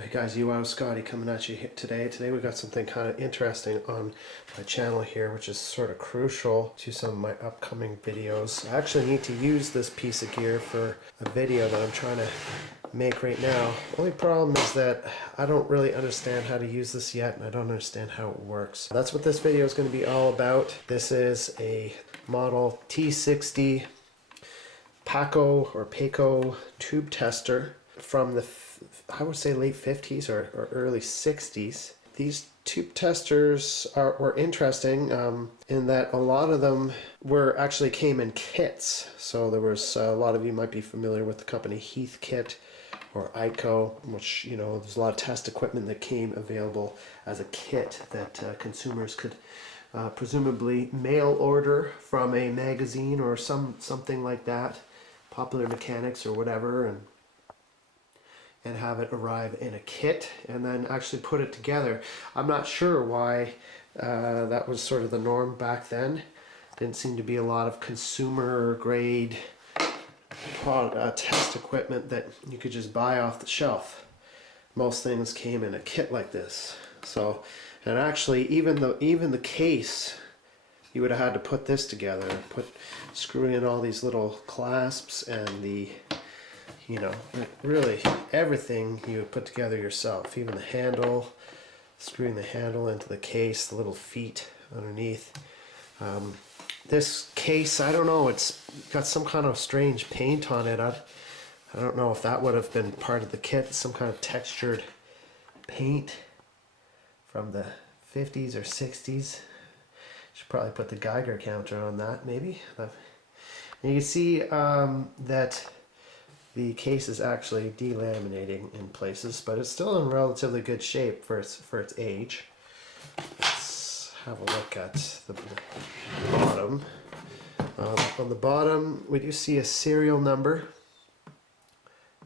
Hey guys, UOttawaScotty coming at you today. Today we got something kind of interesting on my channel here, which is sort of crucial to some of my upcoming videos. I actually need to use this piece of gear for a video that I'm trying to make right now. Only problem is that I don't really understand how to use this yet, and I don't understand how it works. That's what this video is going to be all about. This is a model T60 Paco tube tester from the I would say late 50s or early 60s. These tube testers were interesting in that a lot of them actually came in kits. So there was a lot of you might be familiar with the company Heathkit or ICO, which, you know, there's a lot of test equipment that came available as a kit that consumers could presumably mail order from a magazine or something like that, Popular Mechanics or whatever, and have it arrive in a kit and then actually put it together. I'm not sure why that was sort of the norm back then. Didn't seem to be a lot of consumer grade test equipment that you could just buy off the shelf. Most things came in a kit like this. So, and actually even the case, you would have had to put this together and screw in all these little clasps and the, you know, really everything you would put together yourself. Even the handle, screwing the handle into the case, the little feet underneath. This case, I don't know, it's got some kind of strange paint on it. I don't know if that would have been part of the kit, some kind of textured paint from the 50s or 60s. Should probably put the Geiger counter on that, maybe. And you can see that the case is actually delaminating in places, but it's still in relatively good shape for its age. Let's have a look at the bottom. On the bottom, we do see a serial number,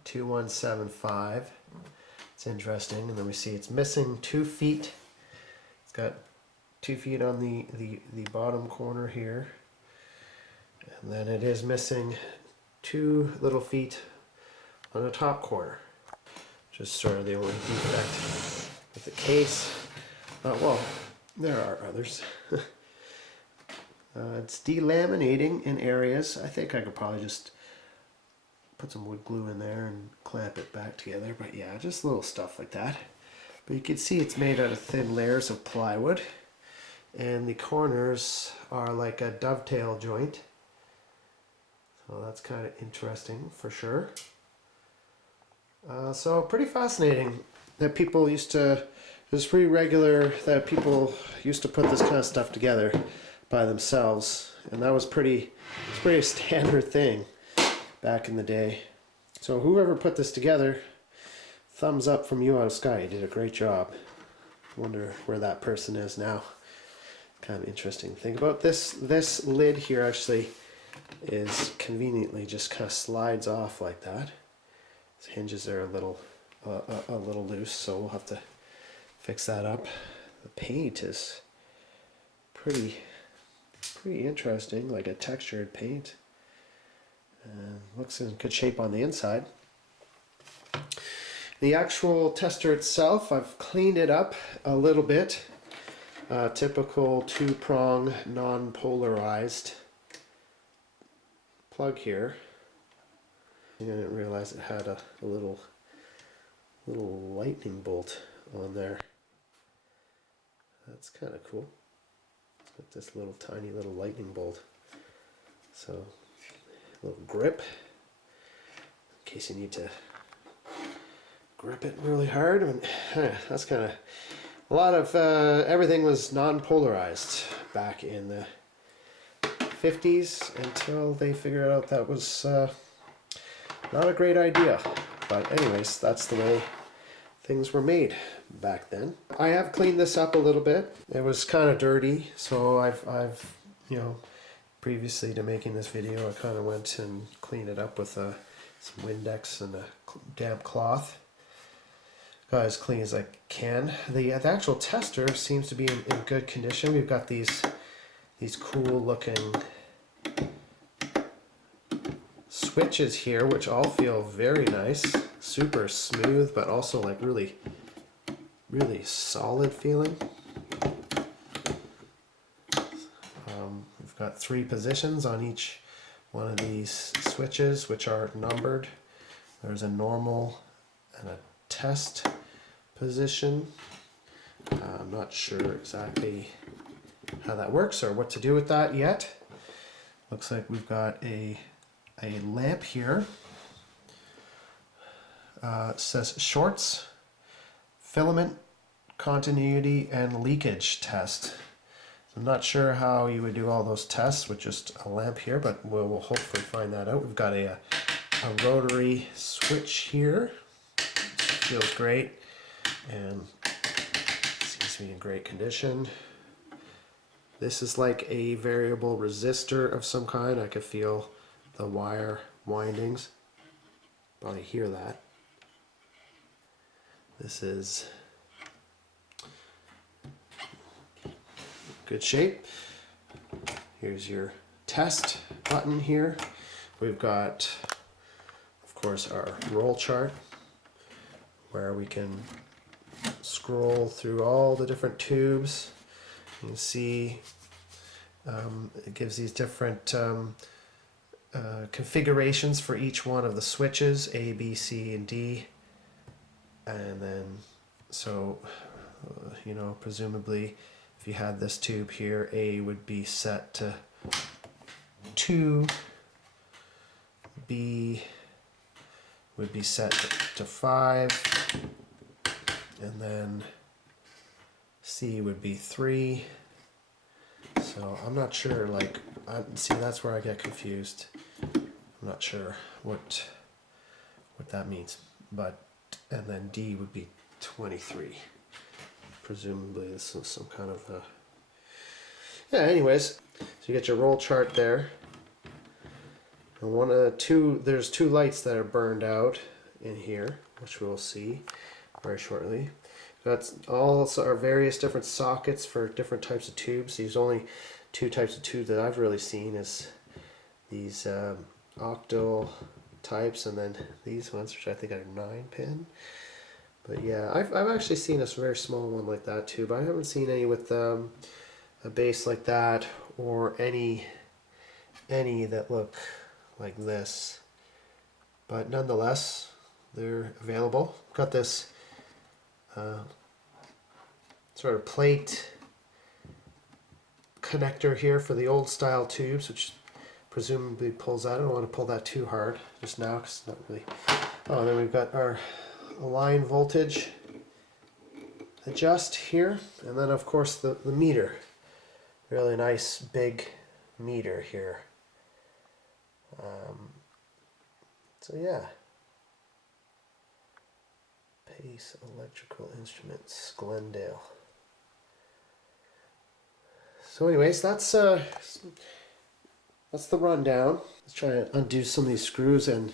2175. It's interesting, and then we see it's missing 2 feet. It's got 2 feet on the bottom corner here, and then it is missing 2 little feet on the top corner. Just sort of the only defect with the case. Well, there are others. It's delaminating in areas. I think I could probably just put some wood glue in there and clamp it back together, but yeah, just little stuff like that. But you can see it's made out of thin layers of plywood, and the corners are like a dovetail joint. So that's kind of interesting for sure. So pretty fascinating that people used to, it was pretty regular that people used to put this kind of stuff together by themselves, and that was pretty standard thing back in the day. So whoever put this together, thumbs up from UOttawaScotty, you did a great job. Wonder where that person is now. Kind of interesting to think about. This lid here actually is conveniently just kind of slides off like that. These hinges are a little loose, so we'll have to fix that up. The paint is pretty interesting, like a textured paint. Looks in good shape on the inside. The actual tester itself, I've cleaned it up a little bit. Typical 2-prong non-polarized plug here. I didn't realize it had a little lightning bolt on there. That's kind of cool. It's got this little tiny little lightning bolt. So a little grip in case you need to grip it really hard. That's kind of a lot of everything was non-polarized back in the 50s until they figured out that was not a great idea. But anyways, that's the way things were made back then. I have cleaned this up a little bit. It was kind of dirty, so I've you know, previously to making this video, I kind of went and cleaned it up with some Windex and a damp cloth. Got as clean as I can. The actual tester seems to be in good condition. We've got these cool looking switches here, which all feel very nice. super smooth, but also like really solid feeling. We've got 3 positions on each one of these switches, which are numbered. There's a normal and a test position. I'm not sure exactly how that works or what to do with that yet. Looks like we've got a lamp here. It says shorts, filament, continuity, and leakage test. I'm not sure how you would do all those tests with just a lamp here, but we'll hopefully find that out. We've got a rotary switch here. Feels great and seems to be in great condition. This is like a variable resistor of some kind. I could feel the wire windings. Probably hear that. This is good shape. Here's your test button here. We've got, of course, our roll chart where we can scroll through all the different tubes. You can see it gives these different configurations for each one of the switches, A, B, C, and D. And then, so, you know, presumably if you had this tube here, A would be set to 2, B would be set to 5, and then C would be 3. So I'm not sure, like, see, that's where I get confused. I'm not sure what that means, but, and then D would be 23. Presumably this is some kind of yeah, anyways, so you get your roll chart there, and there's 2 lights that are burned out in here, which we'll see very shortly. That's also our various different sockets for different types of tubes. These only 2 types of tubes that I've really seen is these octal types, and then these ones, which I think are 9-pin. But yeah, I've actually seen a very small one like that too, but I haven't seen any with a base like that, or any that look like this. But nonetheless, they're available. Got this sort of plate connector here for the old style tubes, which presumably pulls out. I don't want to pull that too hard just now because it's not really. Oh, and then we've got our line voltage adjust here, and then of course the meter. Really nice big meter here. So yeah, Pace Electrical Instruments, Glendale. So anyways, that's the rundown. Let's try to undo some of these screws and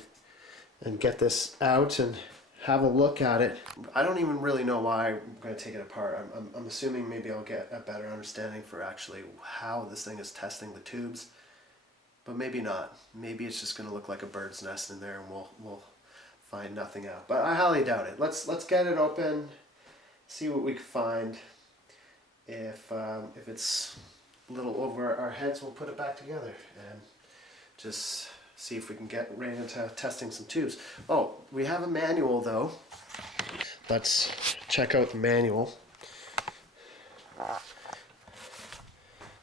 get this out and have a look at it. I don't even really know why I'm going to take it apart. I'm assuming maybe I'll get a better understanding for actually how this thing is testing the tubes, but maybe not. Maybe it's just going to look like a bird's nest in there, and we'll find nothing out. But I highly doubt it. Let's get it open, see what we can find. If it's a little over our heads, we'll put it back together and just see if we can get right into testing some tubes. Oh, we have a manual though. Let's check out the manual.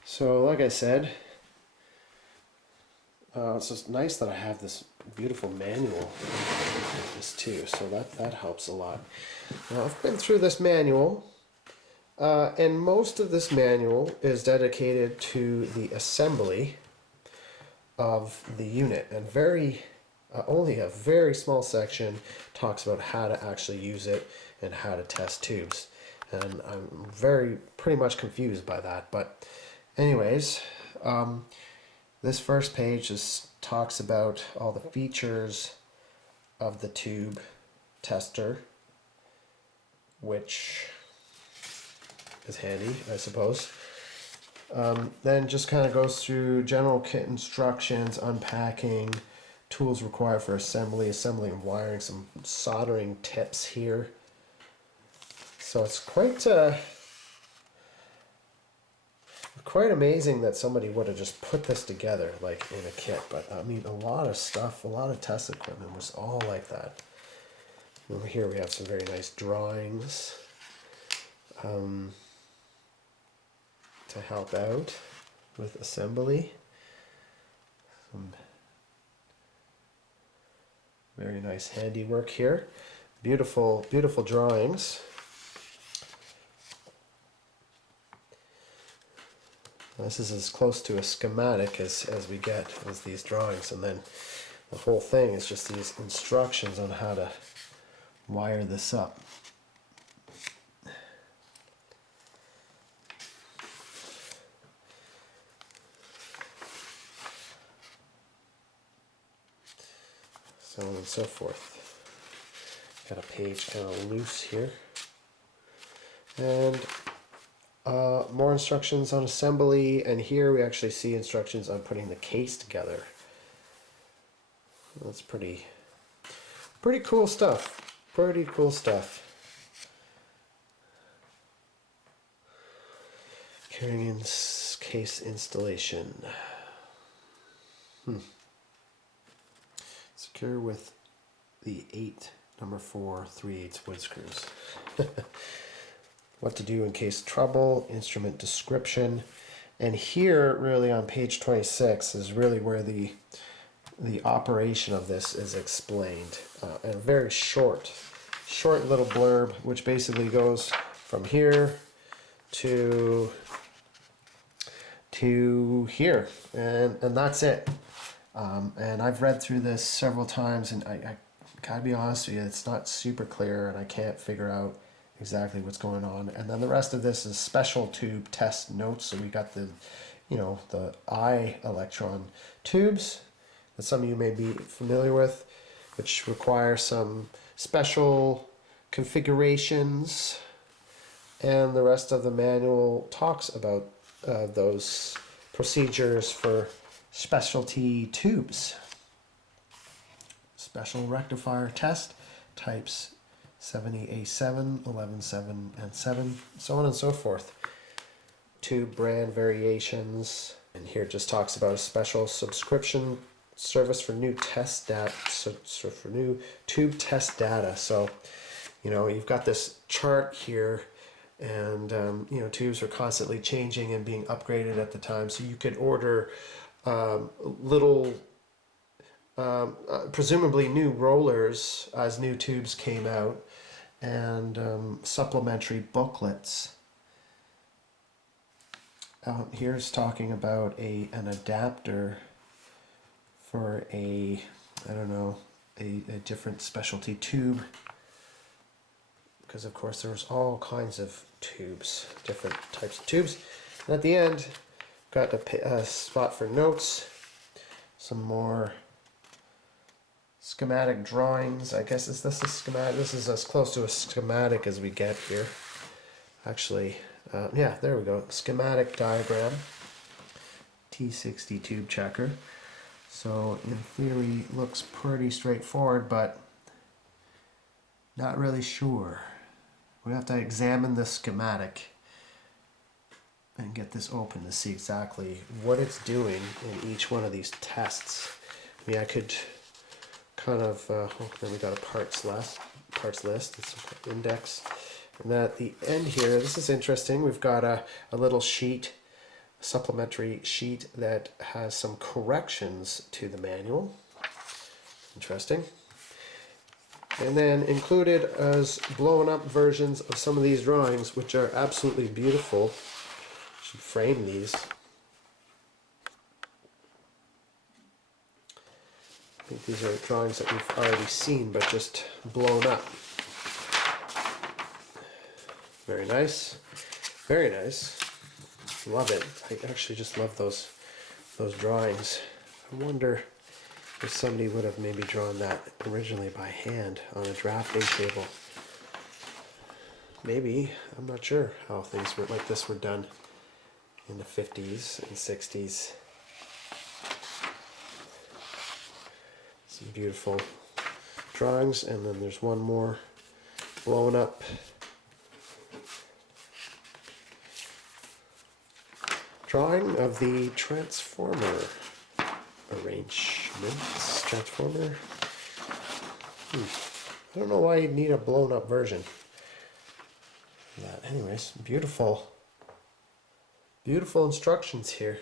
So like I said, it's just nice that I have this beautiful manual like this too, so that helps a lot. Now I've been through this manual, and most of this manual is dedicated to the assembly of the unit, and only a very small section talks about how to actually use it and how to test tubes, and I'm pretty much confused by that. But anyways, this first page just talks about all the features of the tube tester, which is handy, I suppose. Then just kind of goes through general kit instructions, unpacking, tools required for assembly and wiring, some soldering tips here. So it's quite amazing that somebody would have just put this together like in a kit. But I mean, a lot of stuff, a lot of test equipment was all like that. Over here we have some very nice drawings to help out with assembly. Some very nice handiwork here. Beautiful, beautiful drawings. This is as close to a schematic as we get as these drawings, and then the whole thing is just these instructions on how to wire this up. So on and so forth. Got a page kind of loose here. And more instructions on assembly, and here we actually see instructions on putting the case together. That's pretty cool stuff. Pretty cool stuff. Carrying in case installation. Secure with the 8 number 4 3/8 wood screws. What to do in case of trouble, instrument description, and here really on page 26 is really where the operation of this is explained. A very short little blurb, which basically goes from here to here, and that's it. And I've read through this several times, and I gotta be honest with you, it's not super clear, and I can't figure out exactly what's going on. And then the rest of this is special tube test notes. So we got the, the eye electron tubes that some of you may be familiar with, which require some special configurations. And the rest of the manual talks about those procedures for specialty tubes. Special rectifier test types 70A7, 11.7, and 7, so on and so forth. Tube brand variations, and here it just talks about a special subscription service for new test data, so for new tube test data. So, you've got this chart here, and tubes are constantly changing and being upgraded at the time. So you could order little. Presumably new rollers as new tubes came out, and supplementary booklets. Here's talking about an adapter for a different specialty tube, because of course there's all kinds of tubes, different types of tubes. And at the end, got a spot for notes, some more schematic drawings. I guess is this a schematic? This is as close to a schematic as we get here. Actually, yeah, there we go. Schematic diagram. T60 tube checker. So in theory, looks pretty straightforward, but not really sure. We have to examine the schematic and get this open to see exactly what it's doing in each one of these tests. I mean, I could kind of, then we got a parts list, it's an index. And at the end here, this is interesting, we've got a little sheet, a supplementary sheet that has some corrections to the manual. Interesting. And then included as blown up versions of some of these drawings, which are absolutely beautiful. Should frame these. I think these are drawings that we've already seen, but just blown up. Very nice. Very nice. Love it. I actually just love those drawings. I wonder if somebody would have maybe drawn that originally by hand on a drafting table. Maybe. I'm not sure how things were like this were done in the 50s and 60s. Some beautiful drawings, and then there's one more blown up drawing of the transformer arrangements. Transformer. I don't know why you'd need a blown up version of that. Anyways, beautiful instructions here.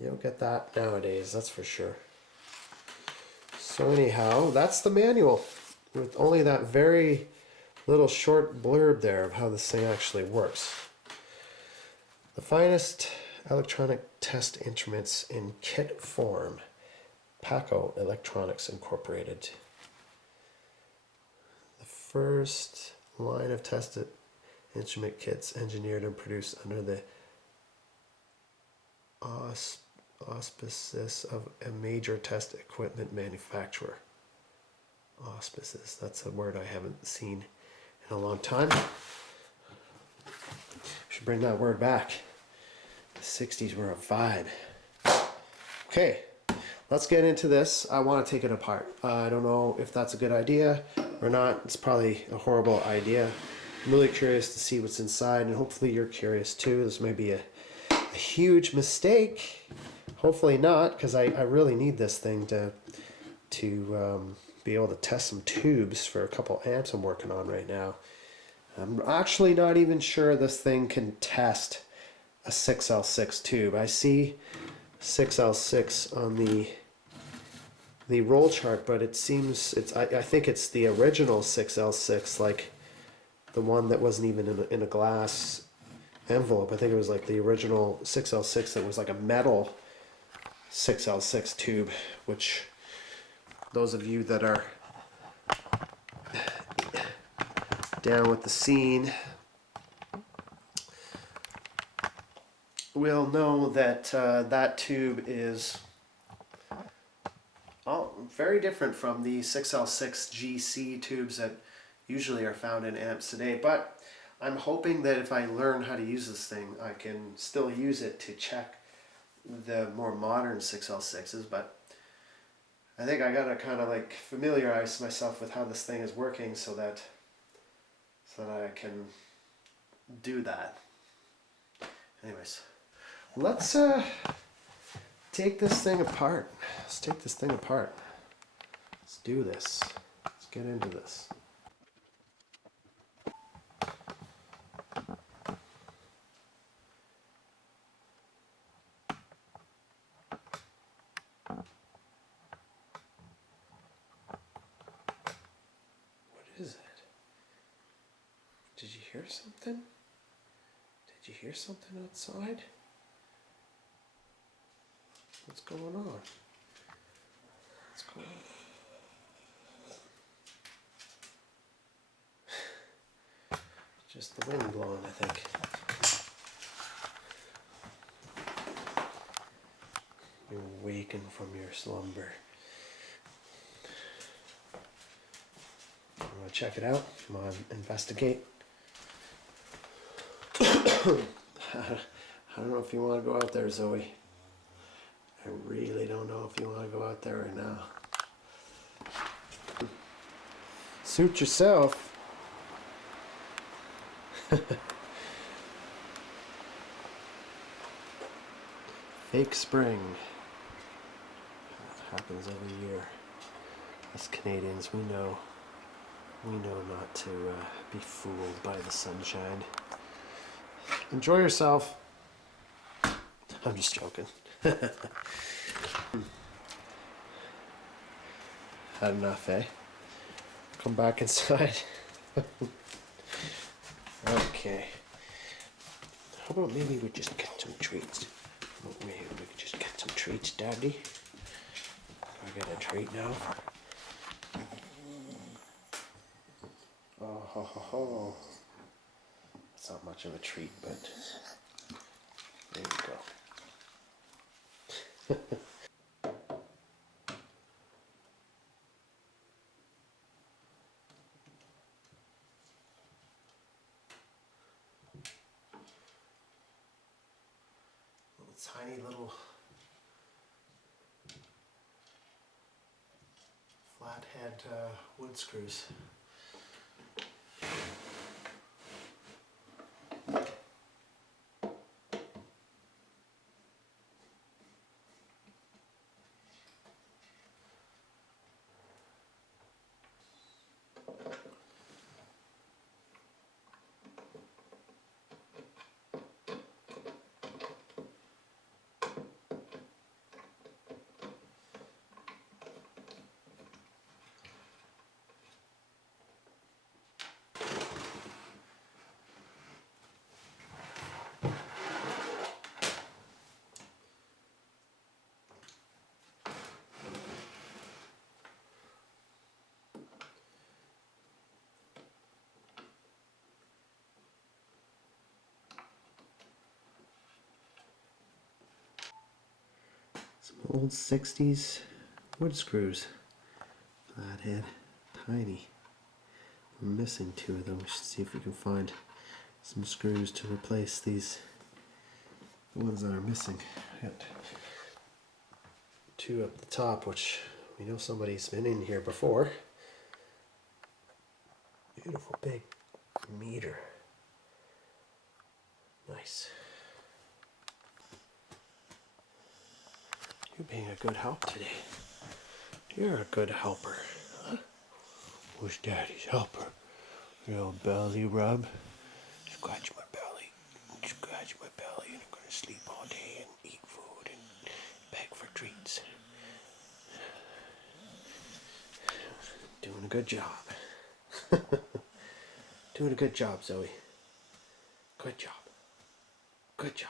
You don't get that nowadays, that's for sure. So anyhow, that's the manual with only that very little short blurb there of how this thing actually works. The finest electronic test instruments in kit form. Paco Electronics Incorporated. The first line of tested instrument kits engineered and produced under the auspices of a major test equipment manufacturer. Auspices, that's a word I haven't seen in a long time. Should bring that word back. The 60s were a vibe. Okay, let's get into this. I want to take it apart. I don't know if that's a good idea or not. It's probably a horrible idea. I'm really curious to see what's inside, and hopefully you're curious too. This may be a huge mistake. Hopefully not, because I really need this thing to be able to test some tubes for a couple amps I'm working on right now. I'm actually not even sure this thing can test a 6L6 tube. I see 6L6 on the roll chart, but it seems I think it's the original 6L6, like the one that wasn't even in a glass envelope. I think it was like the original 6L6 that was like a metal 6L6 tube, which those of you that are down with the scene will know that that tube is very different from the 6L6 GC tubes that usually are found in amps today. But I'm hoping that if I learn how to use this thing, I can still use it to check the more modern 6L6s, but I think I gotta kind of like familiarize myself with how this thing is working so that I can do that. Anyways, let's take this thing apart. Let's take this thing apart. Let's do this. Let's get into this. What is it? Did you hear something? Did you hear something outside? What's going on? What's going on? Just the wind blowing, I think. You're waking from your slumber. You want to check it out? You want to investigate? I don't know if you want to go out there, Zoe. I really don't know if you want to go out there right now. Suit yourself. Fake spring. That happens every year. Us Canadians, we know not to be fooled by the sunshine. Enjoy yourself. I'm just joking. Had enough, eh? Come back inside. Okay. How about maybe we just get some treats? Maybe we could just get some treats, Daddy. I get a treat now. Oh ho ho ho. It's not much of a treat, but there you go. Tiny little at wood screws. Some old 60s wood screws. Flathead, tiny. I'm missing 2 of them. We should see if we can find some screws to replace these, the ones that are missing. I got 2 up the top, which we know somebody's been in here before. Beautiful big meter. Nice. You're being a good help today. You're a good helper. Huh? Who's Daddy's helper? Real belly rub. Scratch my belly. Scratch my belly, and I'm gonna sleep all day and eat food and beg for treats. Doing a good job. Doing a good job, Zoe. Good job. Good job.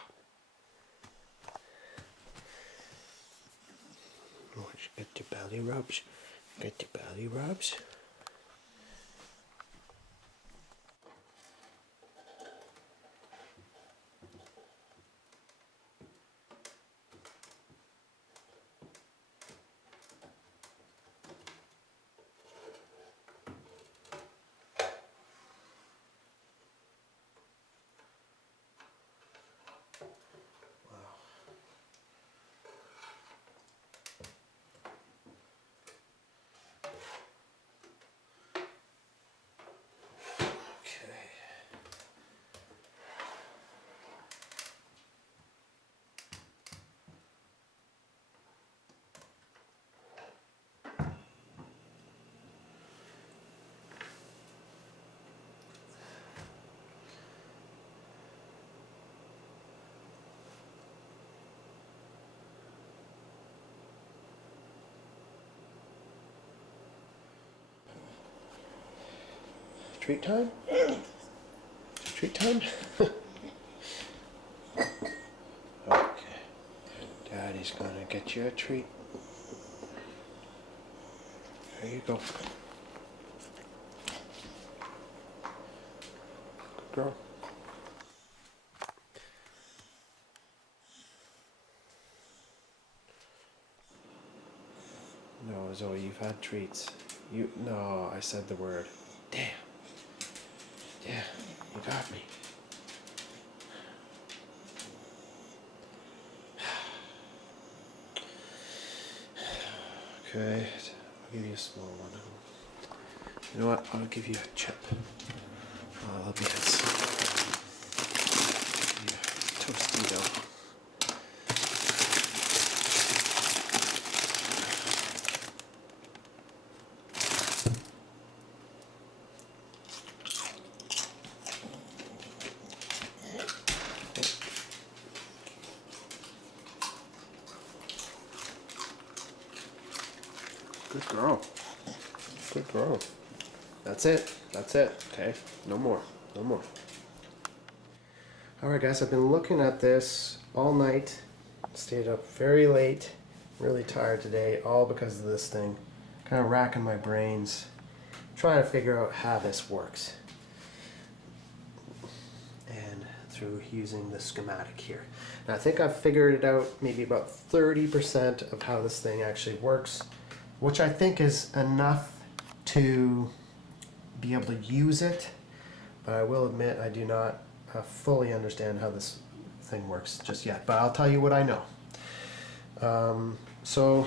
Get your belly rubs. Get your belly rubs. Treat time? Treat time? Okay. Daddy's gonna get you a treat. There you go. Good girl. No, Zoe, you've had treats. No, I said the word. Damn. Yeah, you got me. Okay, I'll give you a small one. You know what? I'll give you a chip. I'll be Tostito. Good girl. Good girl. That's it. That's it. Okay. No more. No more. Alright guys, I've been looking at this all night. Stayed up very late. Really tired today, all because of this thing. Kind of racking my brains. Trying to figure out how this works. And through using the schematic here. Now I think I've figured it out maybe about 30% of how this thing actually works, which I think is enough to be able to use it, but I will admit I do not fully understand how this thing works just yet, but I'll tell you what I know. So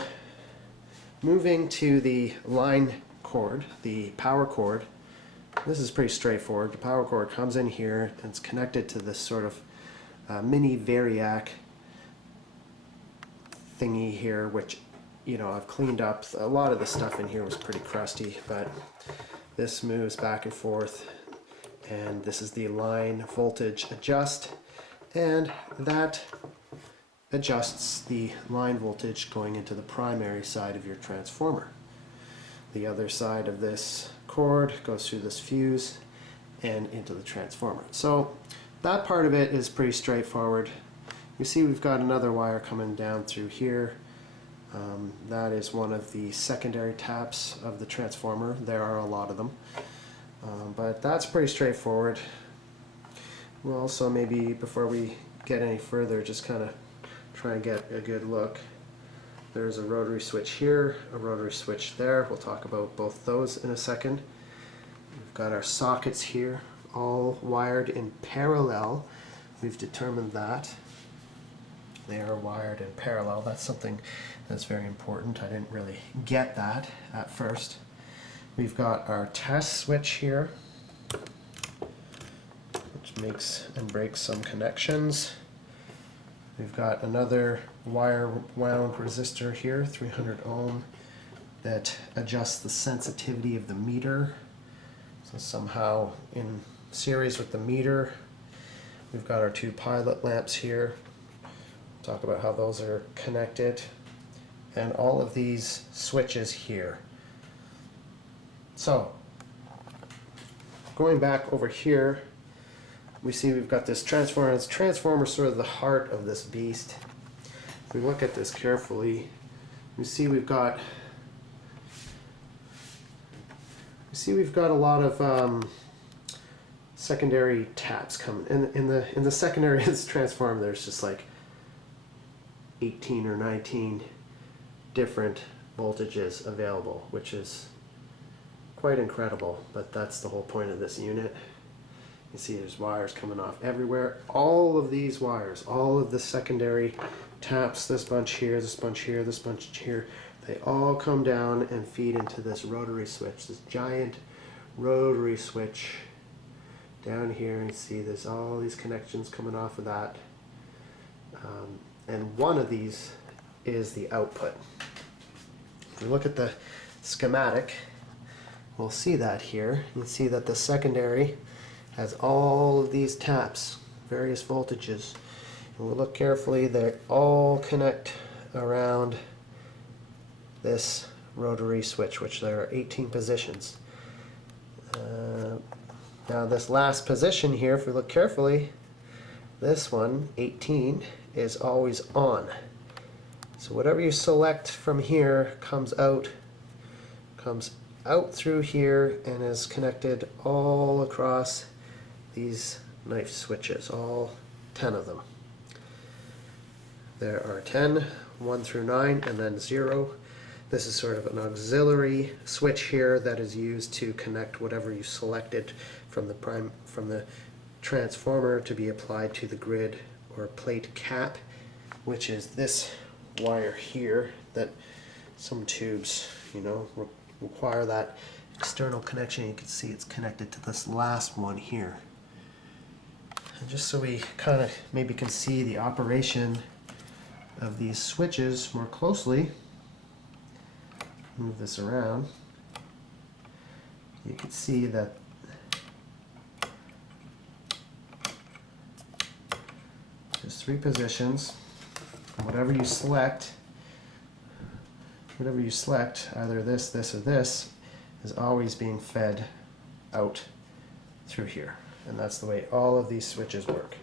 moving to the line cord, the power cord. This is pretty straightforward. The power cord comes in here and it's connected to this sort of mini variac thingy here, which, you know, I've cleaned up. A lot of the stuff in here was pretty crusty, but this moves back and forth, and this is the line voltage adjust, and that adjusts the line voltage going into the primary side of your transformer. The other side of this cord goes through this fuse and into the transformer. So that part of it is pretty straightforward. You see we've got another wire coming down through here. That is one of the secondary taps of the transformer. There are a lot of them. But that's pretty straightforward. We'll also, maybe before we get any further, just kind of try and get a good look. There's a rotary switch here, a rotary switch there. We'll talk about both those in a second. We've got our sockets here, all wired in parallel. We've determined that they are wired in parallel. That's something that's very important. I didn't really get that at first. We've got our test switch here, which makes and breaks some connections. We've got another wire wound resistor here, 300 ohm, that adjusts the sensitivity of the meter. So somehow in series with the meter. We've got our two pilot lamps here. Talk about how those are connected. And all of these switches here. So, going back over here, we see we've got this transformer. This transformer is sort of the heart of this beast. If we look at this carefully, we see we've got a lot of secondary taps coming. In the secondary of this transformer, there's just like 18 or 19 different voltages available, which is quite incredible, but that's the whole point of this unit. You see there's wires coming off everywhere. All of these wires, all of the secondary taps, this bunch here, this bunch here, this bunch here, they all come down and feed into this rotary switch, this giant rotary switch down here. And you see there's all these connections coming off of that. And one of these is the output. If you look at the schematic, we'll see that here. You see that the secondary has all of these taps, various voltages. And we'll look carefully, they all connect around this rotary switch, which there are 18 positions. Now this last position here, if we look carefully, this one, 18, is always on. So whatever you select from here comes out through here and is connected all across these knife switches, all 10 of them. There are 10, 1 through 9, and then 0. This is sort of an auxiliary switch here that is used to connect whatever you selected from the transformer to be applied to the grid or plate cap, which is this wire here that some tubes, you know, require that external connection. You can see it's connected to this last one here. And just so we kind of maybe can see the operation of these switches more closely, move this around, you can see that there's 3 positions. And whatever you select, either this, this, or this, is always being fed out through here. And that's the way all of these switches work.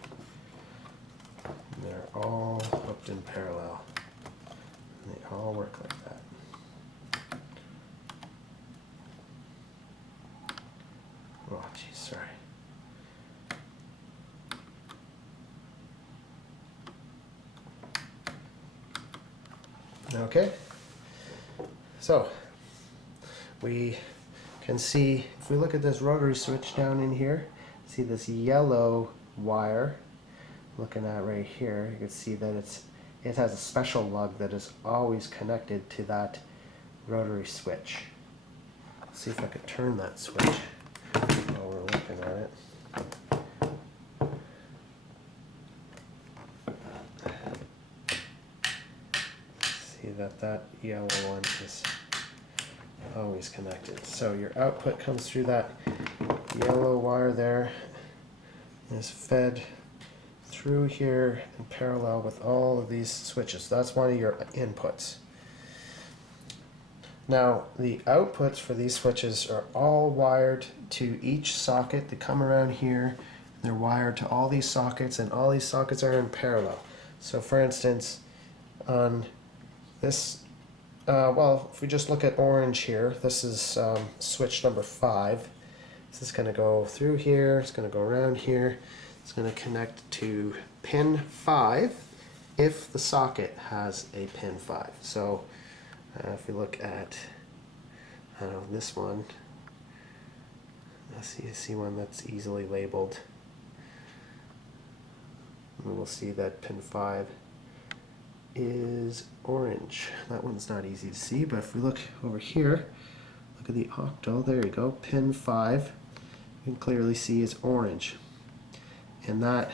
And they're all hooked in parallel. And they all work like that. Oh, geez, sorry. Okay, so we can see, if we look at this rotary switch down in here, see this yellow wire looking at right here, you can see that it has a special lug that is always connected to that rotary switch. See if I could turn that switch while we're looking at it. See that yellow one is always connected. So your output comes through that yellow wire there, and is fed through here in parallel with all of these switches. That's one of your inputs. Now the outputs for these switches are all wired to each socket. They come around here, they're wired to all these sockets, and all these sockets are in parallel. So for instance, on this, well, if we just look at orange here, this is switch number 5. This is going to go through here, it's going to go around here, it's going to connect to pin 5 if the socket has a pin 5. So if we look at this one, you see one that's easily labeled. We will see that pin 5 is orange. That one's not easy to see, but if we look over here, look at the octal, there you go, pin 5, you can clearly see it's orange. And that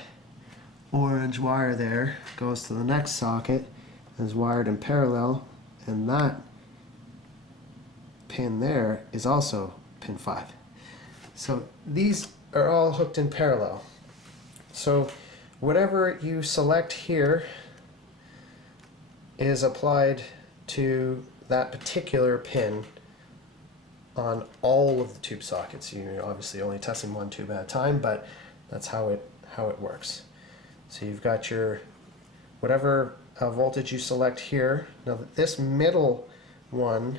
orange wire there goes to the next socket and is wired in parallel, and that pin there is also pin 5. So these are all hooked in parallel. So whatever you select here is applied to that particular pin on all of the tube sockets. You're obviously only testing one tube at a time, but that's how it works. So you've got your whatever voltage you select here. Now this middle one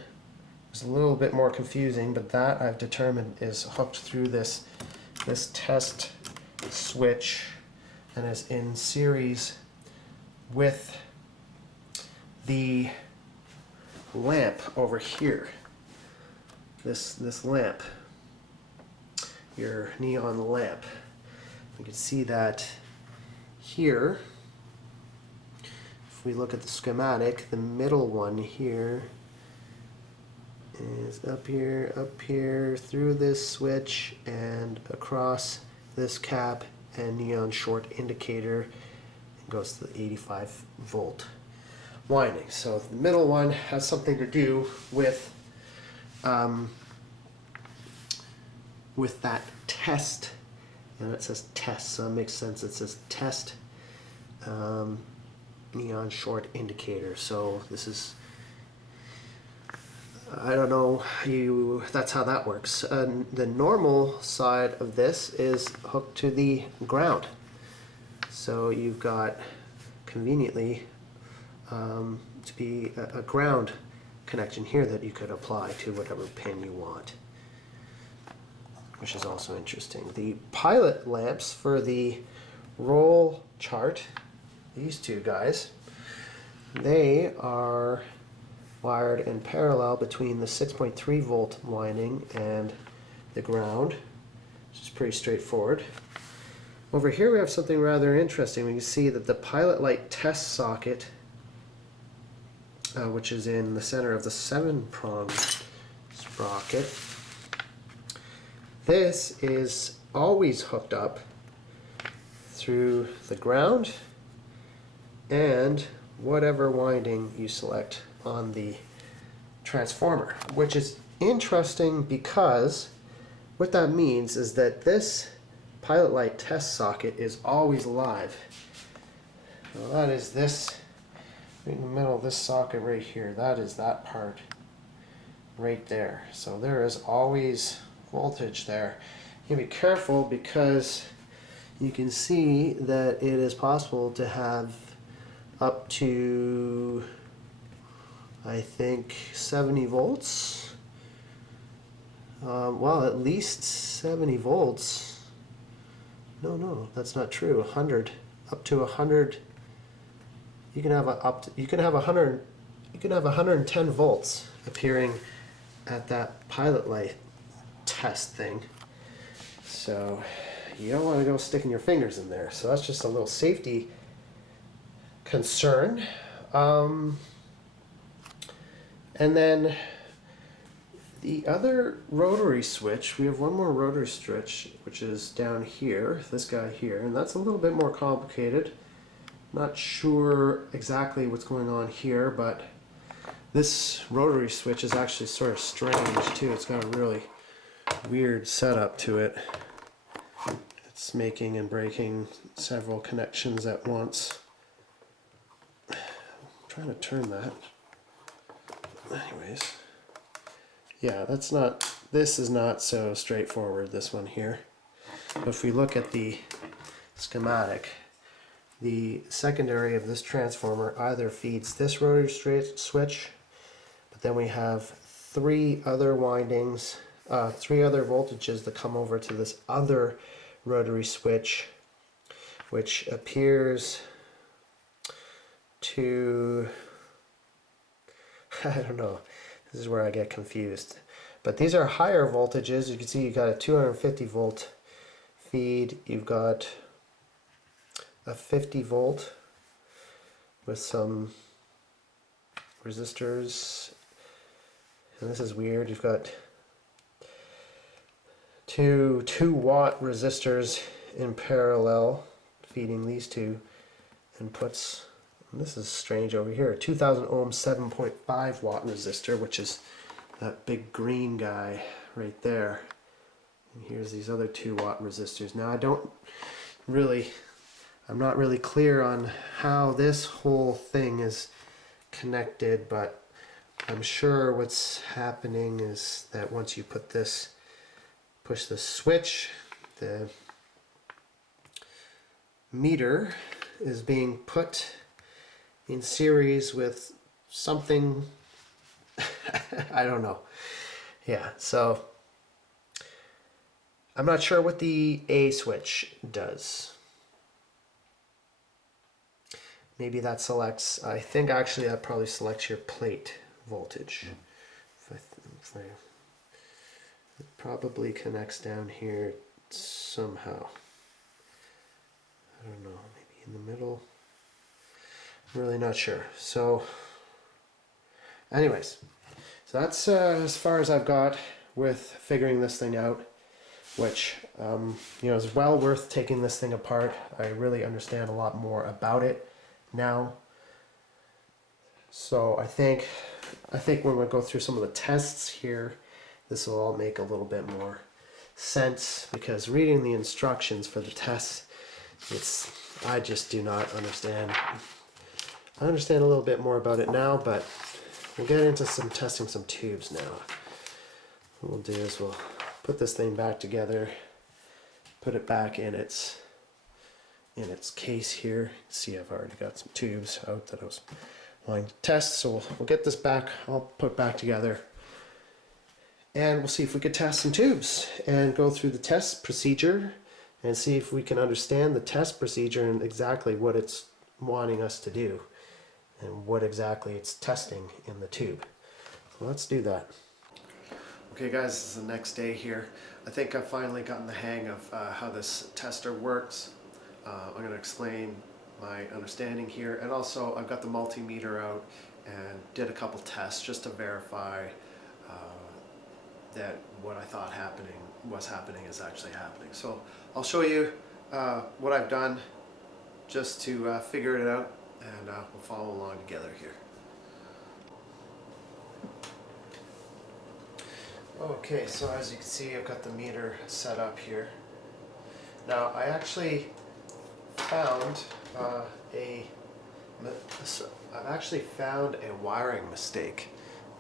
is a little bit more confusing, but that I've determined is hooked through this test switch and is in series with the lamp over here. This lamp, your neon lamp. You can see that here. If we look at the schematic, the middle one here is up here, through this switch and across this cap and neon short indicator, and goes to the 85 volt winding. So the middle one has something to do with that test. And it says test, so it makes sense. It says test neon short indicator. So this is, I don't know, that's how that works. The normal side of this is hooked to the ground. So you've got conveniently to be a ground connection here that you could apply to whatever pin you want, which is also interesting. The pilot lamps for the roll chart, these two guys, they are wired in parallel between the 6.3 volt winding and the ground, which is pretty straightforward. Over here we have something rather interesting. We can see that the pilot light test socket, which is in the center of the 7-prong sprocket, this is always hooked up through the ground and whatever winding you select on the transformer, which is interesting because what that means is that this pilot light test socket is always live. Now that is this, right in the middle of this socket right here, that is that part right there. So there is always voltage there. You be careful because you can see that it is possible to have up to, I think, 70 volts. Well, at least 70 volts. No, that's not true. 100, up to 100. You can have 100. You can have 110 volts appearing at that pilot light test thing. So you don't want to go sticking your fingers in there. So that's just a little safety concern. And then The other rotary switch, we have one more rotary switch, which is down here, this guy here, and that's a little bit more complicated. Not sure exactly what's going on here, but this rotary switch is actually sort of strange too. It's got a really weird setup to it. It's making and breaking several connections at once. I'm trying to turn that. Anyways. Yeah, this is not so straightforward, this one here. But if we look at the schematic, the secondary of this transformer either feeds this rotary switch, but then we have three other windings, three other voltages that come over to this other rotary switch, which appears to, I don't know, this is where I get confused. But these are higher voltages. You can see you've got a 250 volt feed, you've got a 50 volt with some resistors, and this is weird, you've got two 2-watt resistors in parallel feeding these two inputs. And this is strange over here, a 2000 ohm 7.5 watt resistor, which is that big green guy right there. And here's these other 2-watt resistors. Now I'm not really clear on how this whole thing is connected, but I'm sure what's happening is that once you push the switch, the meter is being put in series with something, I don't know. Yeah, so I'm not sure what the A switch does. Maybe that selects, I think actually that probably selects your plate voltage. It probably connects down here somehow. I don't know, maybe in the middle. I'm really not sure. So anyways, so that's as far as I've got with figuring this thing out, which is well worth taking this thing apart. I really understand a lot more about it now. So I think when we go through some of the tests here, this will all make a little bit more sense, because reading the instructions for the tests, I just do not understand. I understand a little bit more about it now, but we'll get into some testing some tubes now. What we'll do is we'll put this thing back together, put it back in its case here. See, I've already got some tubes out that I was wanting to test, so we'll get this back. I'll put it back together, and we'll see if we could test some tubes and go through the test procedure and see if we can understand the test procedure and exactly what it's wanting us to do and what exactly it's testing in the tube. So let's do that. Okay guys, this is the next day here. I think I've finally gotten the hang of how this tester works. I'm going to explain my understanding here, and also I've got the multimeter out and did a couple tests just to verify that what I thought was happening is actually happening. So I'll show you what I've done just to figure it out, and we'll follow along together here. Okay, so as you can see, I've got the meter set up here. Now I actually found I've actually found a wiring mistake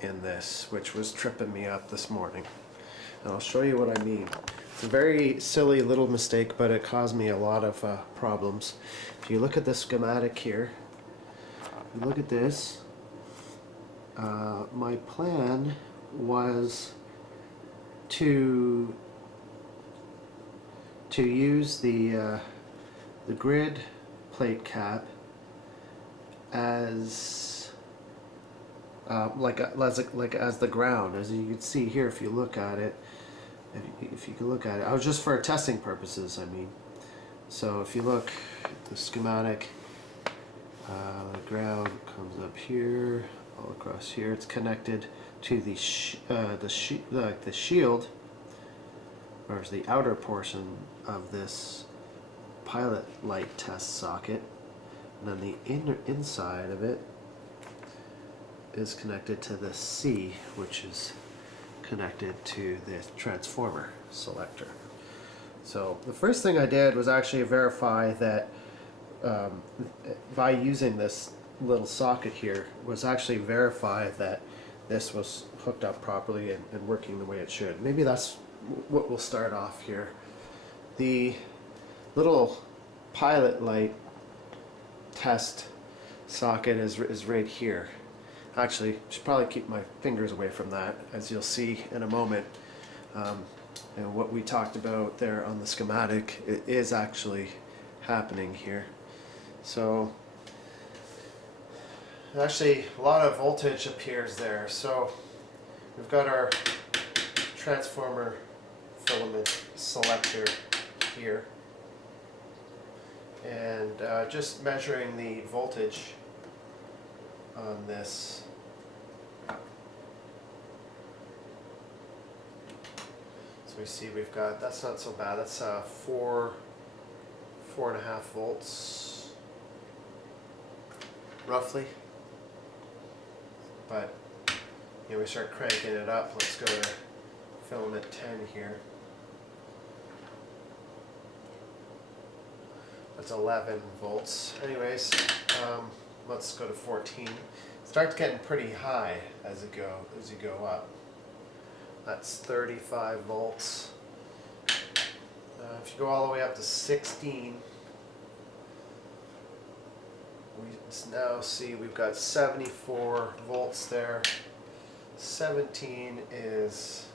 in this, which was tripping me up this morning. And I'll show you what I mean. It's a very silly little mistake, but it caused me a lot of problems. If you look at the schematic here, you look at this, my plan was to use the grid plate cap as as the ground. As you can see here, if you look at it, if you can look at it, I was just for testing purposes, I mean. So if you look at the schematic, the ground comes up here, all across here. It's connected to the shield, or the outer portion of this pilot light test socket, and then the inside of it is connected to the C, which is connected to the transformer selector. So the first thing I did was actually verify that by using this little socket here, was actually verify that this was hooked up properly and working the way it should. Maybe that's what we'll start off here. The little pilot light test socket is right here. Actually, I should probably keep my fingers away from that, as you'll see in a moment. And what we talked about there on the schematic is actually happening here. So actually a lot of voltage appears there. So we've got our transformer filament selector here, and just measuring the voltage on this. So we see we've got, that's not so bad, that's 4.5 volts roughly. But you know, we start cranking it up. Let's go to filament 10 here. That's 11 volts. Anyways, let's go to 14. It starts getting pretty high as you go up. That's 35 volts. If you go all the way up to 16, we now see we've got 74 volts there. 17 is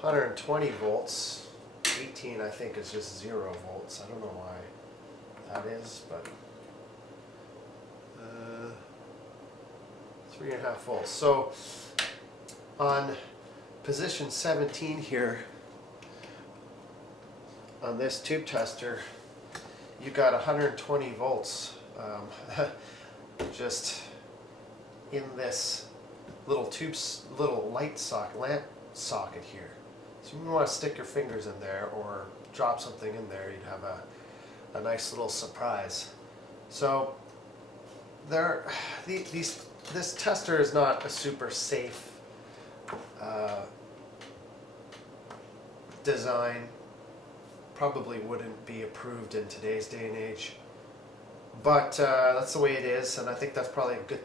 120 volts. 18 I think is just 0 volts. I don't know why that is, but 3.5 volts. So on position 17 here on this tube tester, you got 120 volts just in this little light socket, lamp socket here. So you want to stick your fingers in there or drop something in there, you'd have a nice little surprise. So this tester is not a super safe design. Probably wouldn't be approved in today's day and age, but that's the way it is, and I think that's probably a good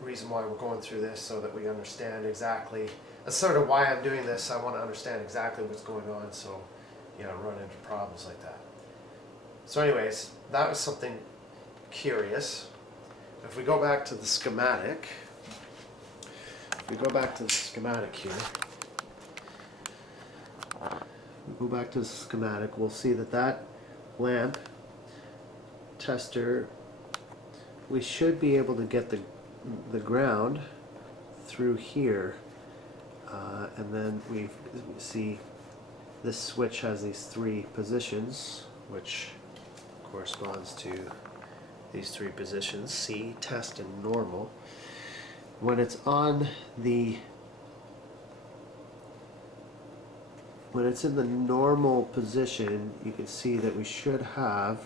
reason why we're going through this, so that we understand exactly. That's sort of why I'm doing this. I want to understand exactly what's going on, so you know, run into problems like that. So anyways, that was something curious. If we go back to the schematic, here. Go back to the schematic, we'll see that lamp tester, we should be able to get the ground through here, and then we see this switch has these 3 positions, which corresponds to these 3 positions: C, test, and normal. When it's on the When it's in the normal position, you can see that we should have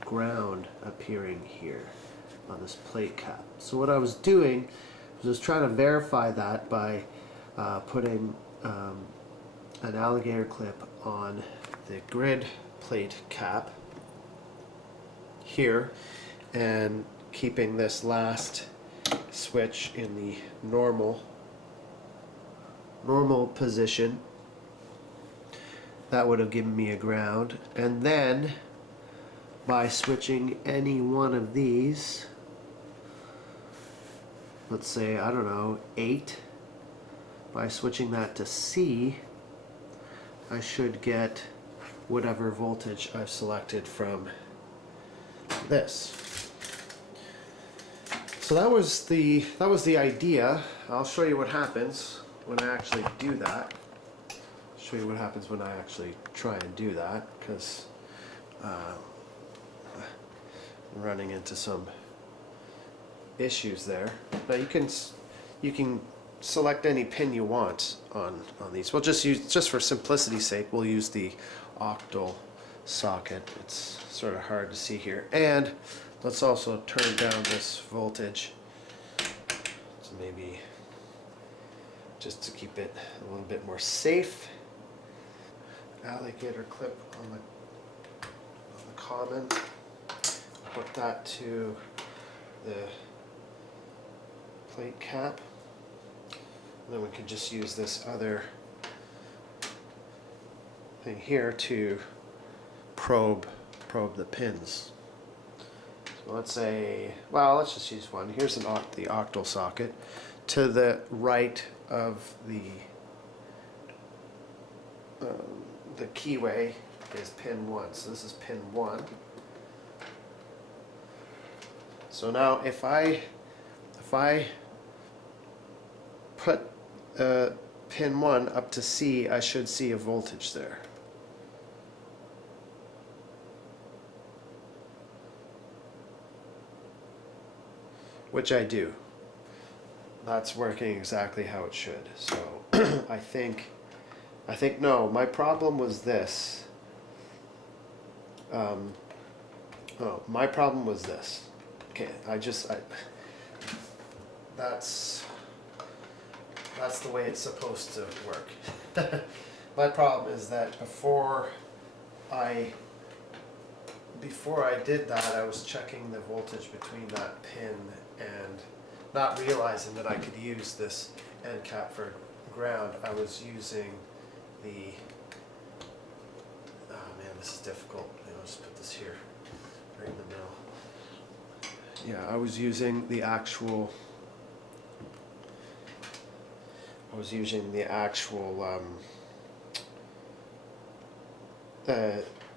ground appearing here on this plate cap. So what I was doing was just trying to verify that by putting an alligator clip on the grid plate cap here and keeping this last switch in the normal position. That would have given me a ground, and then by switching any one of these, let's say, I don't know, 8, by switching that to C, I should get whatever voltage I've selected from this. So that was the idea. I'll show you what happens when I actually do that. Show you what happens when I actually try and do that, because I'm running into some issues there. Now you can select any pin you want on these. We'll just use, just for simplicity's sake, we'll use the octal socket. It's sort of hard to see here. And let's also turn down this voltage. So maybe just to keep it a little bit more safe. Alligator clip on the common. Put that to the plate cap. And then we can just use this other thing here to probe the pins. So let's say, well, let's just use one. Here's the octal socket. To the right of the keyway is pin 1. So this is pin 1. So now if I put pin 1 up to C, I should see a voltage there. Which I do. That's working exactly how it should. So I think no, my problem was this. My problem was this. Okay, that's the way it's supposed to work. My problem is that before I did that, I was checking the voltage between that pin and not realizing that I could use this end cap for ground. I was using the, oh man, this is difficult. I'll just put this here, right in the middle. Yeah, I was using the actual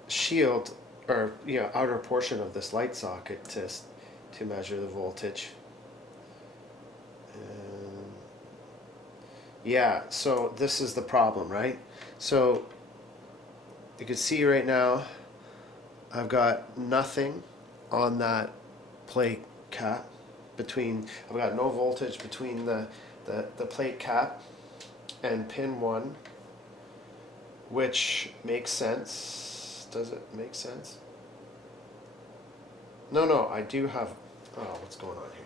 shield, or outer portion of this light socket to measure the voltage. Yeah, so this is the problem, right? So you can see right now I've got nothing on that plate cap I've got no voltage between the plate cap and pin 1, which makes sense. Does it make sense? No, I do have, oh, what's going on here?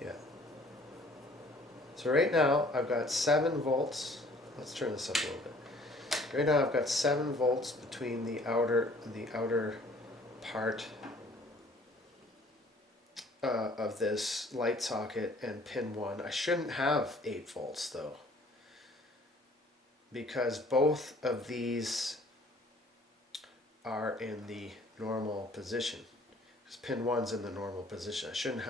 Yeah. So right now I've got 7 volts. Let's turn this up a little bit. Right now I've got 7 volts between the outer part of this light socket and pin 1. I shouldn't have 8 volts though, because both of these are in the normal position. Because pin 1's in the normal position. I shouldn't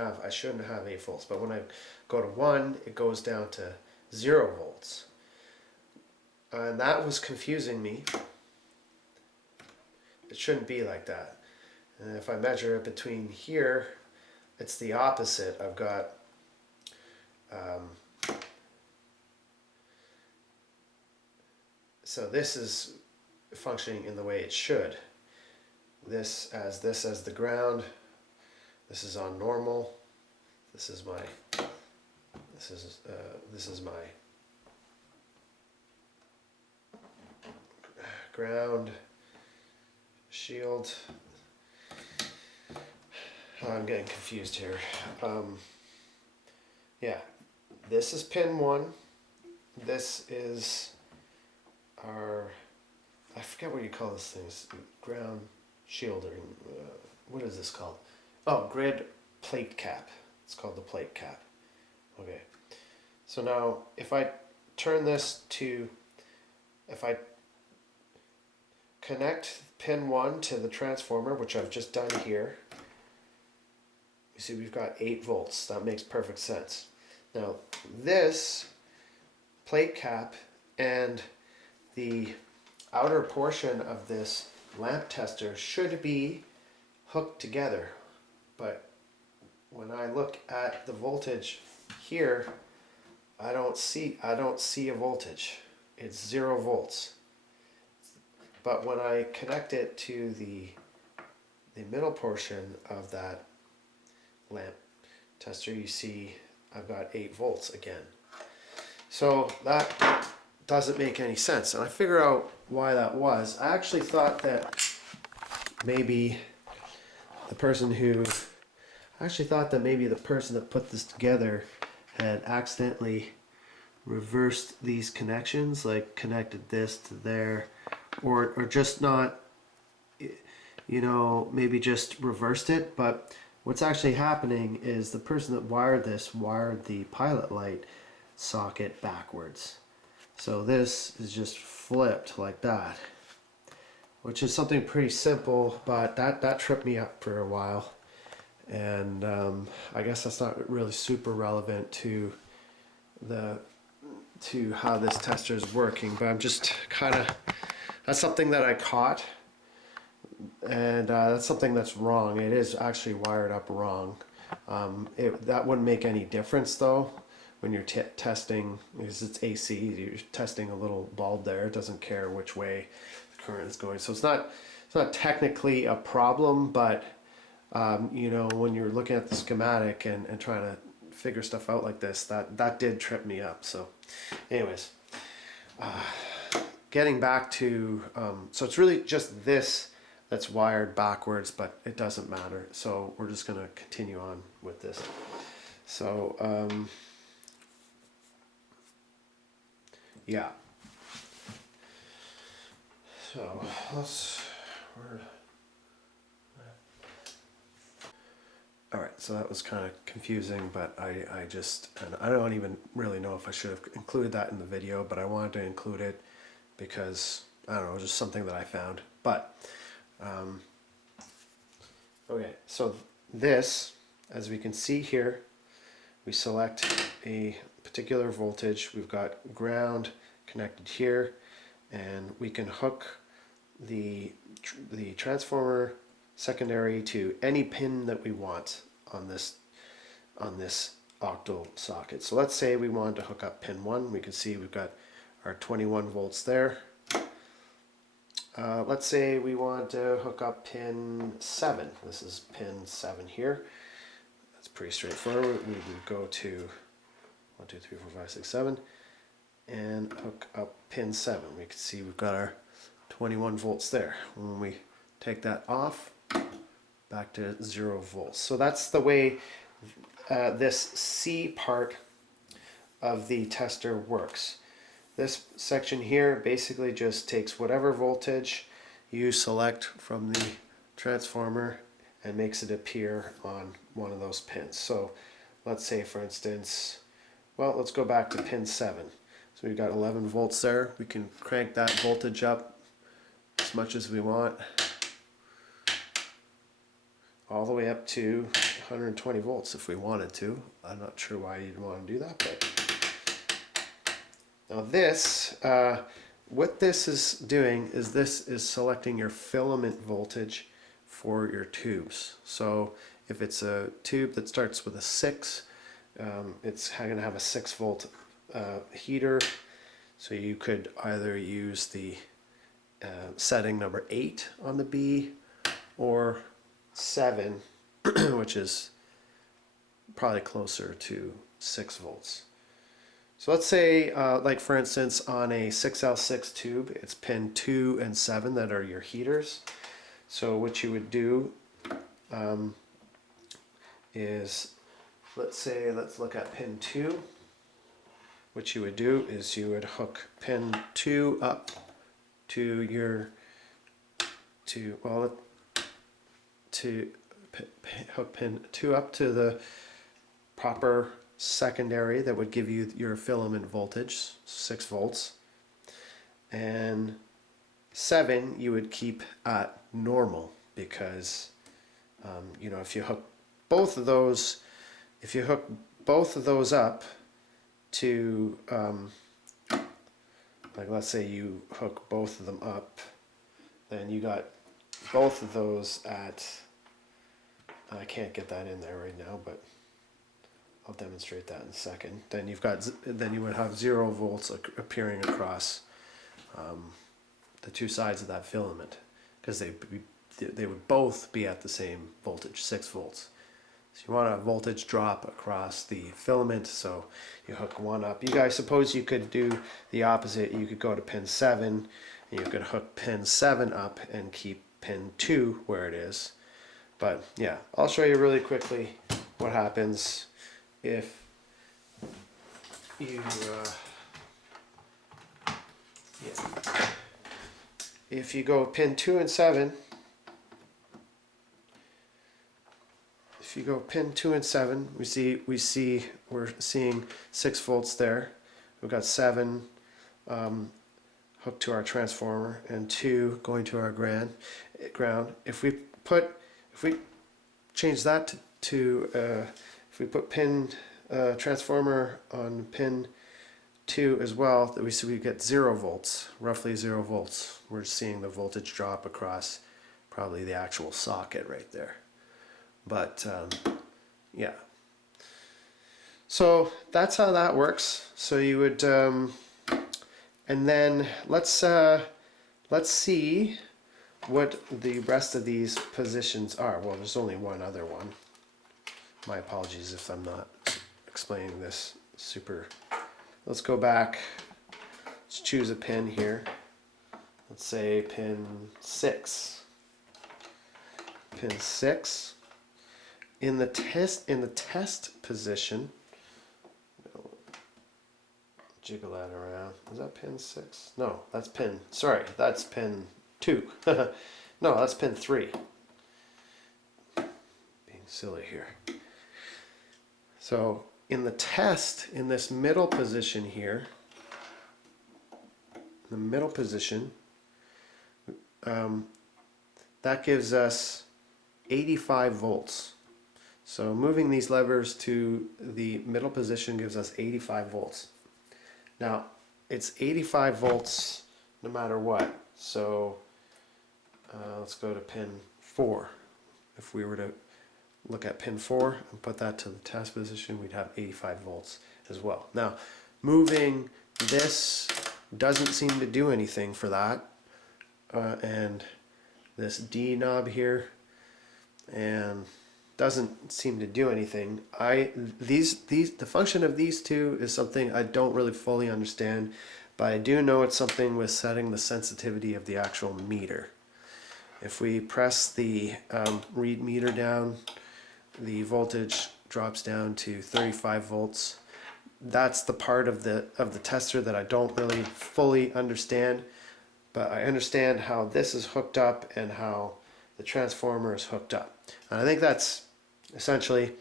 have 8 volts, but when I go to 1, it goes down to 0 volts. And that was confusing me. It shouldn't be like that. And if I measure it between here, it's the opposite. I've got so this is functioning in the way it should. This as the ground. This is on normal. This is my ground shield. Oh, I'm getting confused here. Yeah, this is pin 1. This is our, I forget what you call this thing, ground shield, or what is this called? Oh, grid plate cap. It's called the plate cap. Okay, so now if I turn this to, if I connect pin 1 to the transformer, which I've just done here, you see we've got 8 volts. That makes perfect sense. Now this plate cap and the outer portion of this lamp tester should be hooked together, but when I look at the voltage here, I don't see a voltage. It's 0 volts. but when I connect it to the middle portion of that lamp tester, you see I've got 8 volts again. So that doesn't make any sense, and I figure out why that was. I actually thought that maybe the person that put this together had accidentally reversed these connections, like connected this to there, or just not, you know, maybe just reversed it. But what's actually happening is the person that wired this wired the pilot light socket backwards. So this is just flipped like that, which is something pretty simple, but that tripped me up for a while. And I guess that's not really super relevant to how this tester is working, but I'm just that's something that I caught, and that's something that's wrong. It is actually wired up wrong. That wouldn't make any difference though when you're testing, because it's AC. You're testing a little bulb there. It doesn't care which way the current is going, so it's not technically a problem. But you know, when you're looking at the schematic and trying to figure stuff out like this, that did trip me up. So anyways, getting back to so it's really just this that's wired backwards, but it doesn't matter, so we're just going to continue on with this. So yeah, so alright, so that was kind of confusing, but and I don't even really know if I should have included that in the video, but I wanted to include it because, I don't know, just something that I found. But, okay, so this, as we can see here, we select a particular voltage. We've got ground connected here, and we can hook the transformer secondary to any pin that we want on this octal socket. So let's say we wanted to hook up pin 1. We can see we've got our 21 volts there. Let's say we want to hook up pin 7. This is pin 7 here. That's pretty straightforward. We would go to 1, 2, 3, 4, 5, 6, 7 and hook up pin 7. We can see we've got our 21 volts there. When we take that off, back to 0 volts. So that's the way this C part of the tester works. This section here basically just takes whatever voltage you select from the transformer and makes it appear on one of those pins. So let's say, for instance, well, let's go back to pin 7. So we've got 11 volts there. We can crank that voltage up as much as we want, all the way up to 120 volts if we wanted to. I'm not sure why you'd want to do that, but now this, what this is doing is this is selecting your filament voltage for your tubes. So if it's a tube that starts with a 6, it's going to have a 6 volt heater. So you could either use the setting number 8 on the B, or 7, which is probably closer to 6 volts. So let's say, like for instance, on a 6L6 tube, it's pin 2 and 7 that are your heaters. So what you would do is, let's look at pin 2. What you would do is you would hook pin 2 up to your, hook pin 2 up to the proper secondary that would give you your filament voltage, 6 volts, and 7 you would keep at normal, because you know, if you hook both of those up to like, let's say you hook both of them up, then you got both of those at, I can't get that in there right now, but I'll demonstrate that in a second. Then you would have 0 volts appearing across the two sides of that filament, because they would both be at the same voltage, 6 volts. So you want a voltage drop across the filament, so you hook one up. You guys, suppose you could do the opposite. You could go to pin 7, and you could hook pin 7 up and keep pin 2 where it is. But yeah, I'll show you really quickly what happens if you if you go pin 2 and 7. If you go pin 2 and 7, we're seeing 6 volts there. We've got 7 hooked to our transformer and 2 going to our ground. If we change that if we put pin transformer on pin 2 as well, that we get 0 volts, roughly 0 volts. We're seeing the voltage drop across probably the actual socket right there. But yeah, so that's how that works. So you would and then let's see what the rest of these positions are. Well, there's only one other one. My apologies if I'm not explaining this super. Let's go back. Let's choose a pin here. Let's say pin 6. Pin 6. In the test position, jiggle that around. Is that pin 6? No, that's pin. Sorry, that's pin 2. No, that's pin 3. Being silly here. So in the test, in this middle position here, the middle position, that gives us 85 volts. So moving these levers to the middle position gives us 85 volts. Now, it's 85 volts no matter what. So let's go to pin 4. If we were to look at pin 4 and put that to the test position, we'd have 85 volts as well. Now, moving this doesn't seem to do anything for that. And this D knob here, and doesn't seem to do anything. The function of these two is something I don't really fully understand, but I do know it's something with setting the sensitivity of the actual meter. If we press the read meter down, the voltage drops down to 35 volts. That's the part of the tester that I don't really fully understand, but I understand how this is hooked up and how the transformer is hooked up. And I think that's essentially,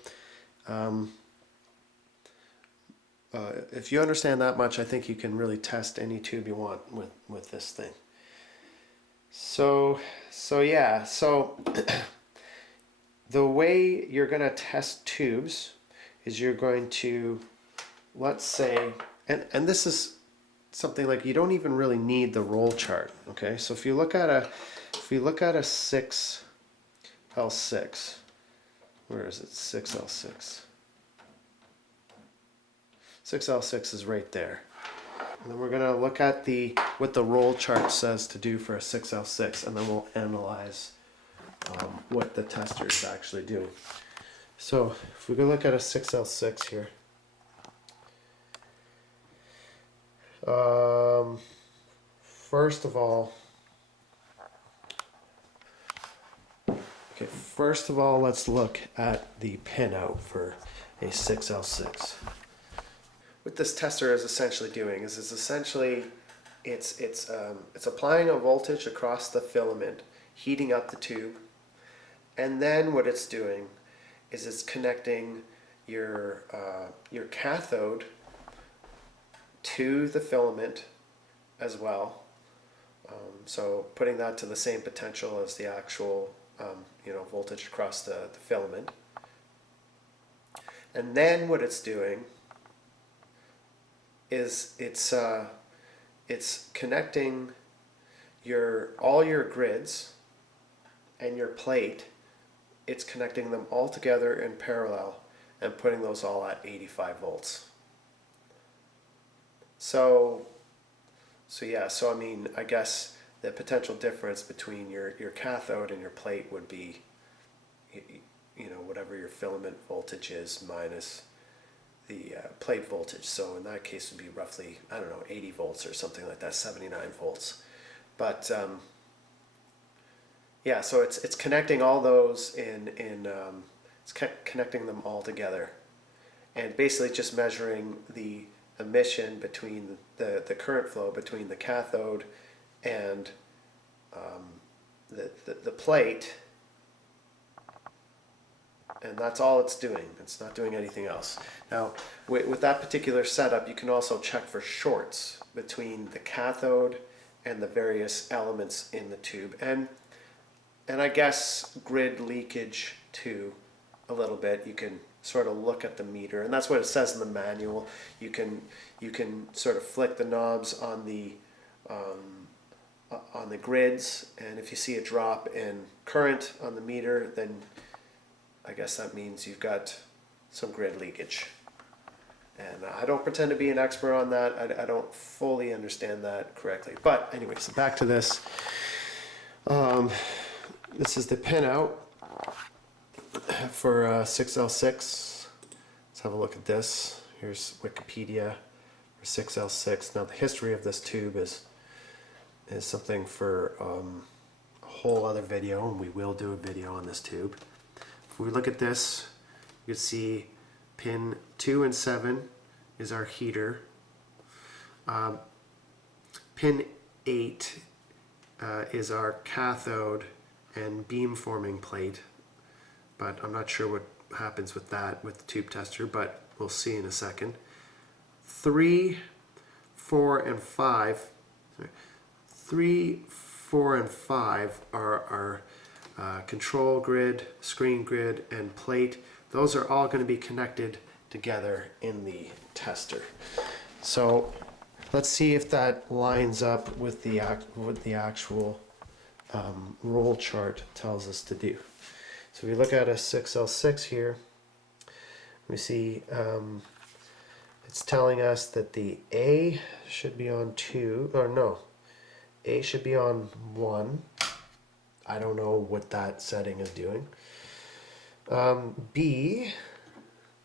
if you understand that much, I think you can really test any tube you want with this thing. So yeah, so the way you're going to test tubes is you're going to, let's say, and this is something like you don't even really need the roll chart. Okay, so if you look at a 6L6, where is it? 6L6. 6L6 is right there. And then we're going to look at what the roll chart says to do for a 6L6, and then we'll analyze what the testers actually do. So if we go look at a 6L6 here, first of all, let's look at the pinout for a 6L6. What this tester is essentially doing is it's applying a voltage across the filament, heating up the tube, and then what it's doing is it's connecting your cathode to the filament as well. So putting that to the same potential as the actual voltage across the filament. And then what it's doing is it's connecting all your grids and your plate. It's connecting them all together in parallel and putting those all at 85 volts. So I mean, I guess the potential difference between your cathode and your plate would be, you know, whatever your filament voltage is minus the plate voltage. So in that case it would be roughly, I don't know, 80 volts or something like that, 79 volts. But yeah, so it's connecting all those it's connecting them all together, and basically just measuring the emission between the current flow between the cathode and the plate, and that's all it's doing. It's not doing anything else. Now, with that particular setup, you can also check for shorts between the cathode and the various elements in the tube, and I guess grid leakage too, a little bit. You can sort of look at the meter, and that's what it says in the manual. You can sort of flick the knobs on the grids, and if you see a drop in current on the meter, then I guess that means you've got some grid leakage. And I don't pretend to be an expert on that. I don't fully understand that correctly. But anyway, so back to this. This is the pinout for 6L6. Let's have a look at this. Here's Wikipedia for 6L6. Now the history of this tube is something for a whole other video, and we will do a video on this tube. If we look at this, you can see pin 2 and 7 is our heater. Pin 8 is our cathode and beam forming plate, but I'm not sure what happens with that with the tube tester, but we'll see in a second. 3, 4, and 5. 3, 4, and 5 are our control grid, screen grid, and plate. Those are all going to be connected together in the tester. So let's see if that lines up with the actual roll chart tells us to do. So we look at a 6L6 here. We see it's telling us that the A should be on 2, or no, A should be on 1. I don't know what that setting is doing. B,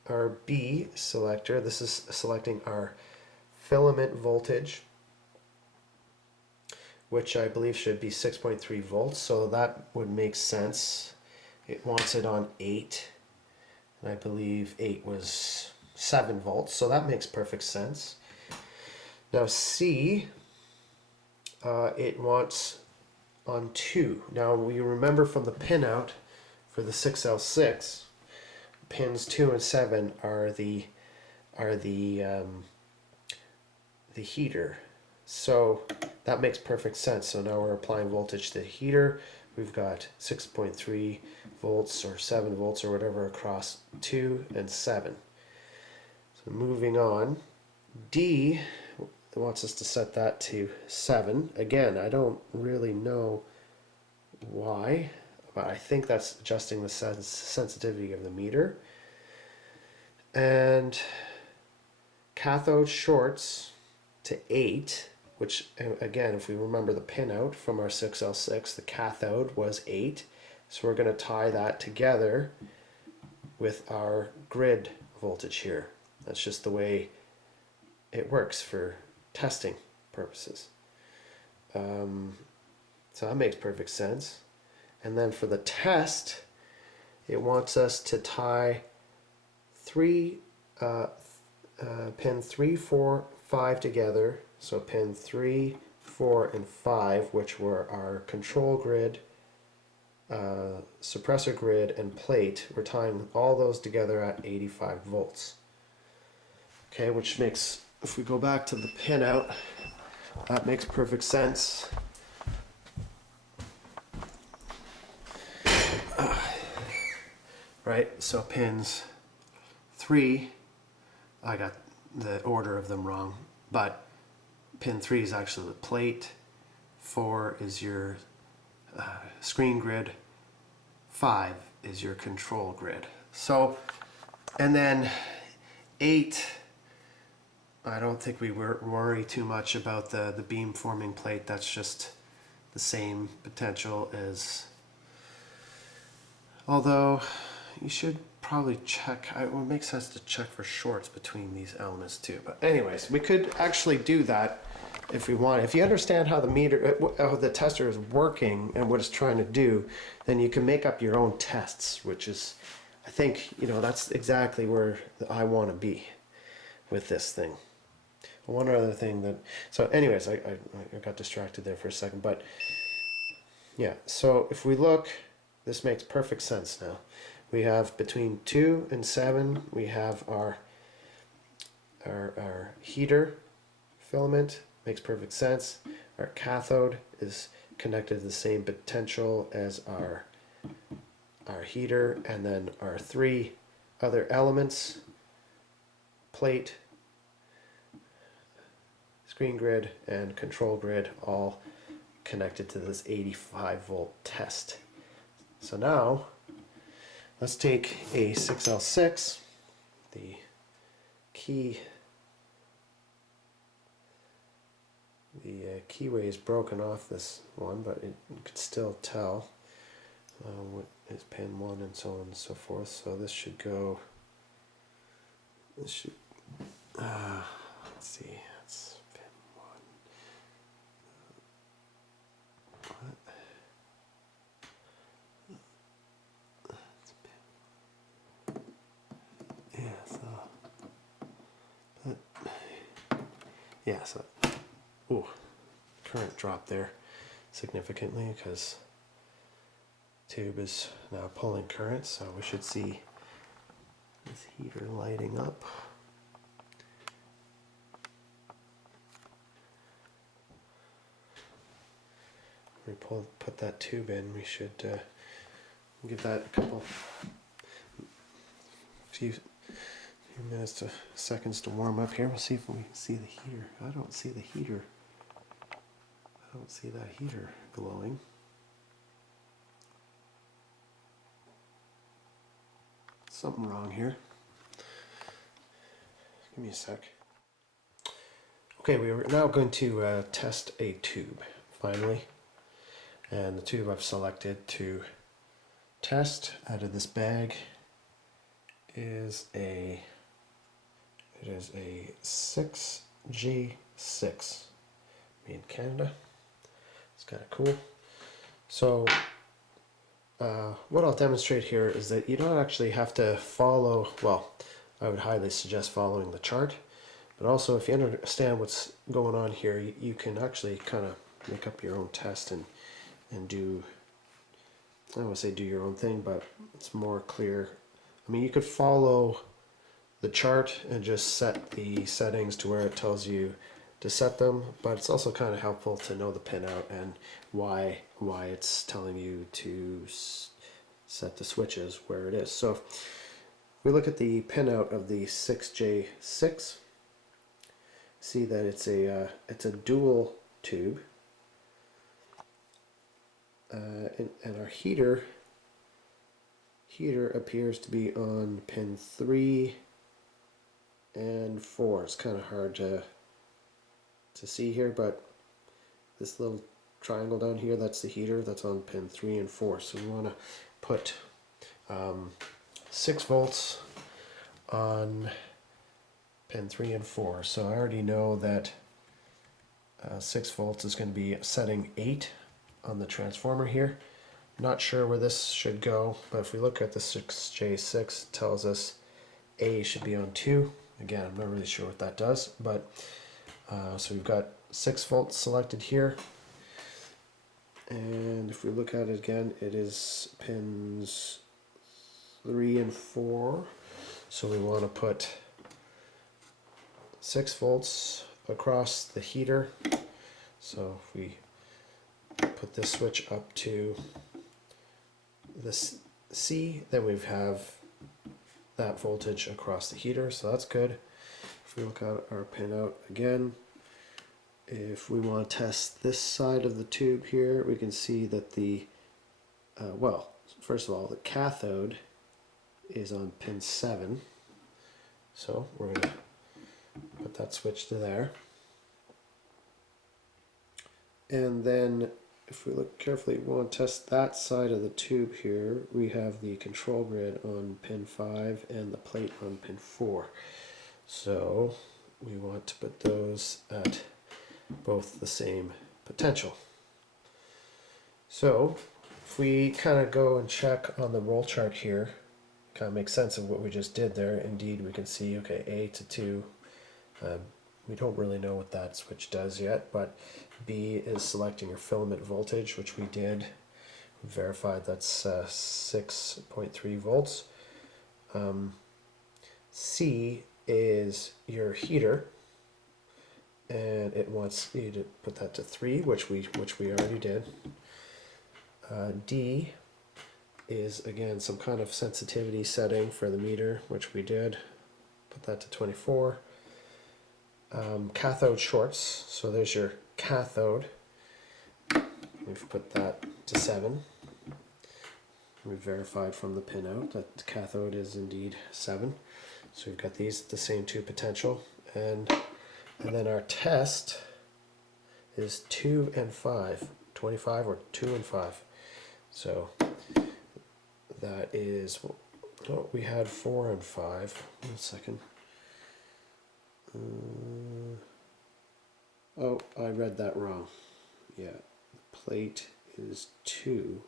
our B selector, this is selecting our filament voltage, which I believe should be 6.3 volts, so that would make sense. It wants it on 8, and I believe 8 was 7 volts, so that makes perfect sense. Now C, it wants on 2. Now we remember from the pinout for the 6L6, pins 2 and 7 are the heater. So that makes perfect sense. So now we're applying voltage to the heater. We've got 6.3 volts or 7 volts or whatever across 2 and 7. So moving on, D wants us to set that to 7. Again, I don't really know why, but I think that's adjusting the sensitivity of the meter. And cathode shorts to 8, which again, if we remember the pinout from our 6L6, the cathode was 8. So we're going to tie that together with our grid voltage here. That's just the way it works for testing purposes. So that makes perfect sense. And then for the test, it wants us to tie pin 3, 4, 5 together. So pin 3, 4, and 5, which were our control grid, suppressor grid, and plate. We're tying all those together at 85 volts. Okay, which makes, if we go back to the pinout, that makes perfect sense. Right, so pins 3, I got the order of them wrong, but pin 3 is actually the plate, 4 is your screen grid, 5 is your control grid. So, and then 8, I don't think we worry too much about the beam forming plate. That's just the same potential as, although you should probably check, it would make sense to check for shorts between these elements too. But anyways, we could actually do that if we want. If you understand how the meter, how the tester is working and what it's trying to do, then you can make up your own tests, which is, I think, you know, that's exactly where I want to be with this thing. One other thing that, so anyways, I got distracted there for a second, but yeah, so if we look, this makes perfect sense now. We have between 2 and 7, we have our heater filament, makes perfect sense. Our cathode is connected to the same potential as our heater, and then our 3 other elements, plate, screen grid, and control grid, all connected to this 85 volt test. So now let's take a 6L6, the keyway is broken off this one, but you could still tell what is pin 1 and so on and so forth. So this should go, this should, let's see, that's pin 1. That's pin, yeah, so, ooh, current dropped there significantly because tube is now pulling current, so we should see this heater lighting up. We put that tube in, we should give that a few minutes to seconds to warm up here. We'll see if we see the heater. I don't see the heater. I don't see that heater glowing. Something wrong here. Give me a sec. Okay, we are now going to test a tube, finally. And the tube I've selected to test out of this bag is a 6G6 made in Canada. It's kind of cool. So what I'll demonstrate here is that you don't actually have to follow, well, I would highly suggest following the chart, but also if you understand what's going on here, you can actually kind of make up your own test and do, I don't want to say do your own thing, but it's more clear. I mean, you could follow the chart and just set the settings to where it tells you to set them, but it's also kind of helpful to know the pinout and why it's telling you to set the switches where it is. So if we look at the pinout of the 6J6, see that it's a dual tube, and our heater appears to be on pin 3 and 4. It's kind of hard to see here, but this little triangle down here, that's the heater, that's on pin 3 and 4. So we want to put 6 volts on pin 3 and 4. So I already know that 6 volts is going to be setting 8 on the transformer here. Not sure where this should go, but if we look at the 6J6, it tells us A should be on 2. Again, I'm not really sure what that does, but so we've got 6 volts selected here, and if we look at it again, it is pins 3 and 4, so we want to put 6 volts across the heater. So if we put this switch up to this C, then we have that voltage across the heater, so that's good. If we look at our pinout again, if we want to test this side of the tube here, we can see that the, well, first of all, the cathode is on pin 7. So we're going to put that switch to there. And then if we look carefully, we want to test that side of the tube here. We have the control grid on pin 5 and the plate on pin 4. So we want to put those at both the same potential. So if we kind of go and check on the roll chart here, kind of make sense of what we just did there. Indeed, we can see, okay, A to 2. We don't really know what that switch does yet, but B is selecting your filament voltage, which we did. We verified that's 6.3 volts. C is your heater, and it wants you to put that to 3, which we already did. D is again some kind of sensitivity setting for the meter, which we did. Put that to 24. Cathode shorts, so there's your cathode. We've put that to 7. We've verified from the pinout that the cathode is indeed 7. So we've got these at the same 2 potential, and then our test is 2 and 5, 25 or 2 and 5. So that is, oh, we had 4 and 5. 1 second. Oh, I read that wrong. Yeah, the plate is 2,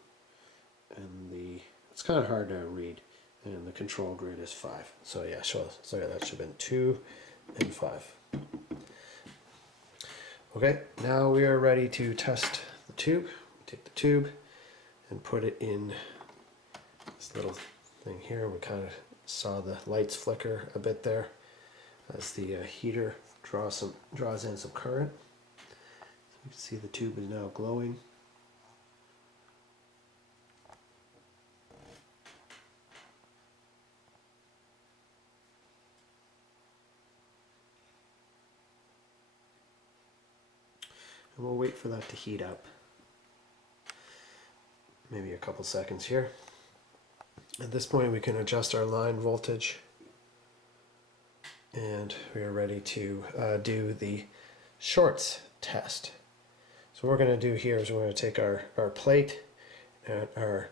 and it's kind of hard to read, and the control grid is 5. So yeah, so that should have been 2 and 5. Okay, now we are ready to test the tube. Take the tube and put it in this little thing here. We kind of saw the lights flicker a bit there as the heater draws in some current. So you can see the tube is now glowing. And we'll wait for that to heat up. Maybe a couple seconds here. At this point we can adjust our line voltage, and we are ready to do the shorts test. So what we're going to do here is we're going to take our plate and our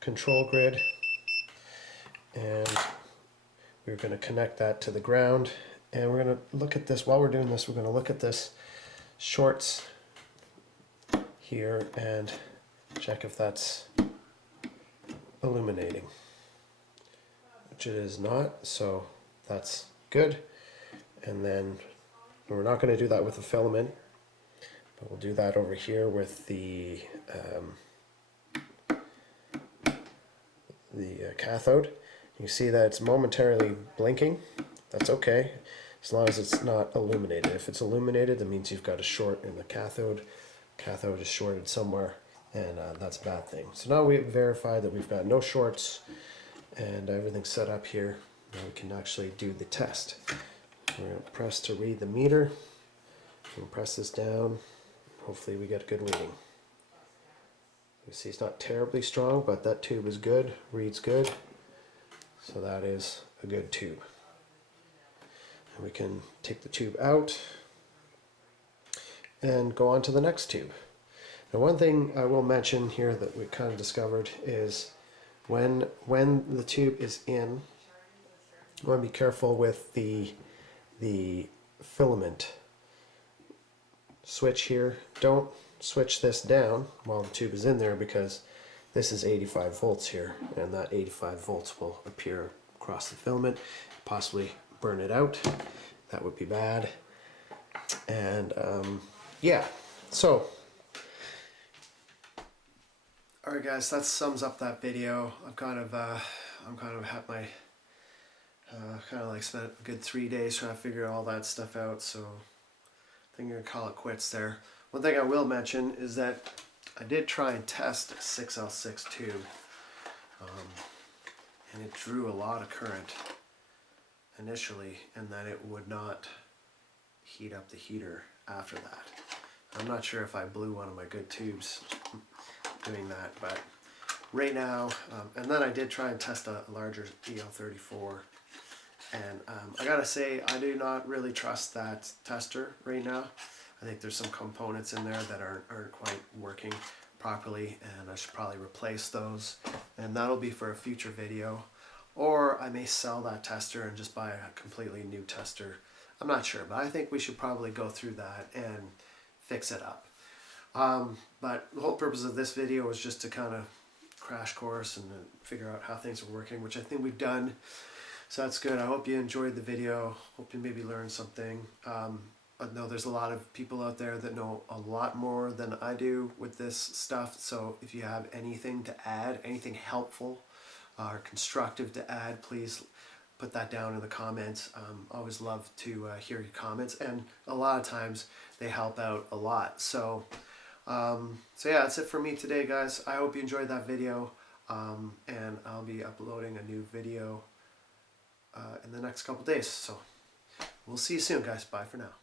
control grid, and we're going to connect that to the ground, and we're going to look at this. While we're doing this, we're going to look at this shorts here and check if that's illuminating, which it is not, so that's good. And then we're not going to do that with the filament, but we'll do that over here with the cathode. You see that it's momentarily blinking. That's okay, as long as it's not illuminated. If it's illuminated, that means you've got a short in the cathode. Cathode is shorted somewhere, and that's a bad thing. So now we've verified that we've got no shorts and everything's set up here. Now we can actually do the test. We're going to press to read the meter. We'll press this down. Hopefully we get a good reading. You see it's not terribly strong, but that tube is good, reads good. So that is a good tube. And we can take the tube out and go on to the next tube. Now one thing I will mention here that we kind of discovered is when the tube is in, you want to be careful with the filament switch here. Don't switch this down while the tube is in there, because this is 85 volts here, and that 85 volts will appear across the filament, possibly burn it out. That would be bad. And yeah, so all right guys, that sums up that video. I'm kind of had my kind of like spent a good 3 days trying to figure all that stuff out, so I think I'm gonna call it quits there. One thing I will mention is that I did try and test a 6L6 tube, and it drew a lot of current initially, and then it would not heat up the heater after that. I'm not sure if I blew one of my good tubes doing that, but right now, and then I did try and test a larger EL34, and I gotta say, I do not really trust that tester right now. I think there's some components in there that aren't quite working. properly, and I should probably replace those, and that'll be for a future video. Or I may sell that tester and just buy a completely new tester. I'm not sure, but I think we should probably go through that and fix it up. But the whole purpose of this video was just to kind of crash course and figure out how things are working, which I think we've done. So that's good. I hope you enjoyed the video. Hope you maybe learned something. I know there's a lot of people out there that know a lot more than I do with this stuff. So if you have anything to add, anything helpful or constructive to add, please put that down in the comments. I always love to hear your comments, and a lot of times they help out a lot. So yeah, that's it for me today, guys. I hope you enjoyed that video, and I'll be uploading a new video in the next couple days. So we'll see you soon, guys. Bye for now.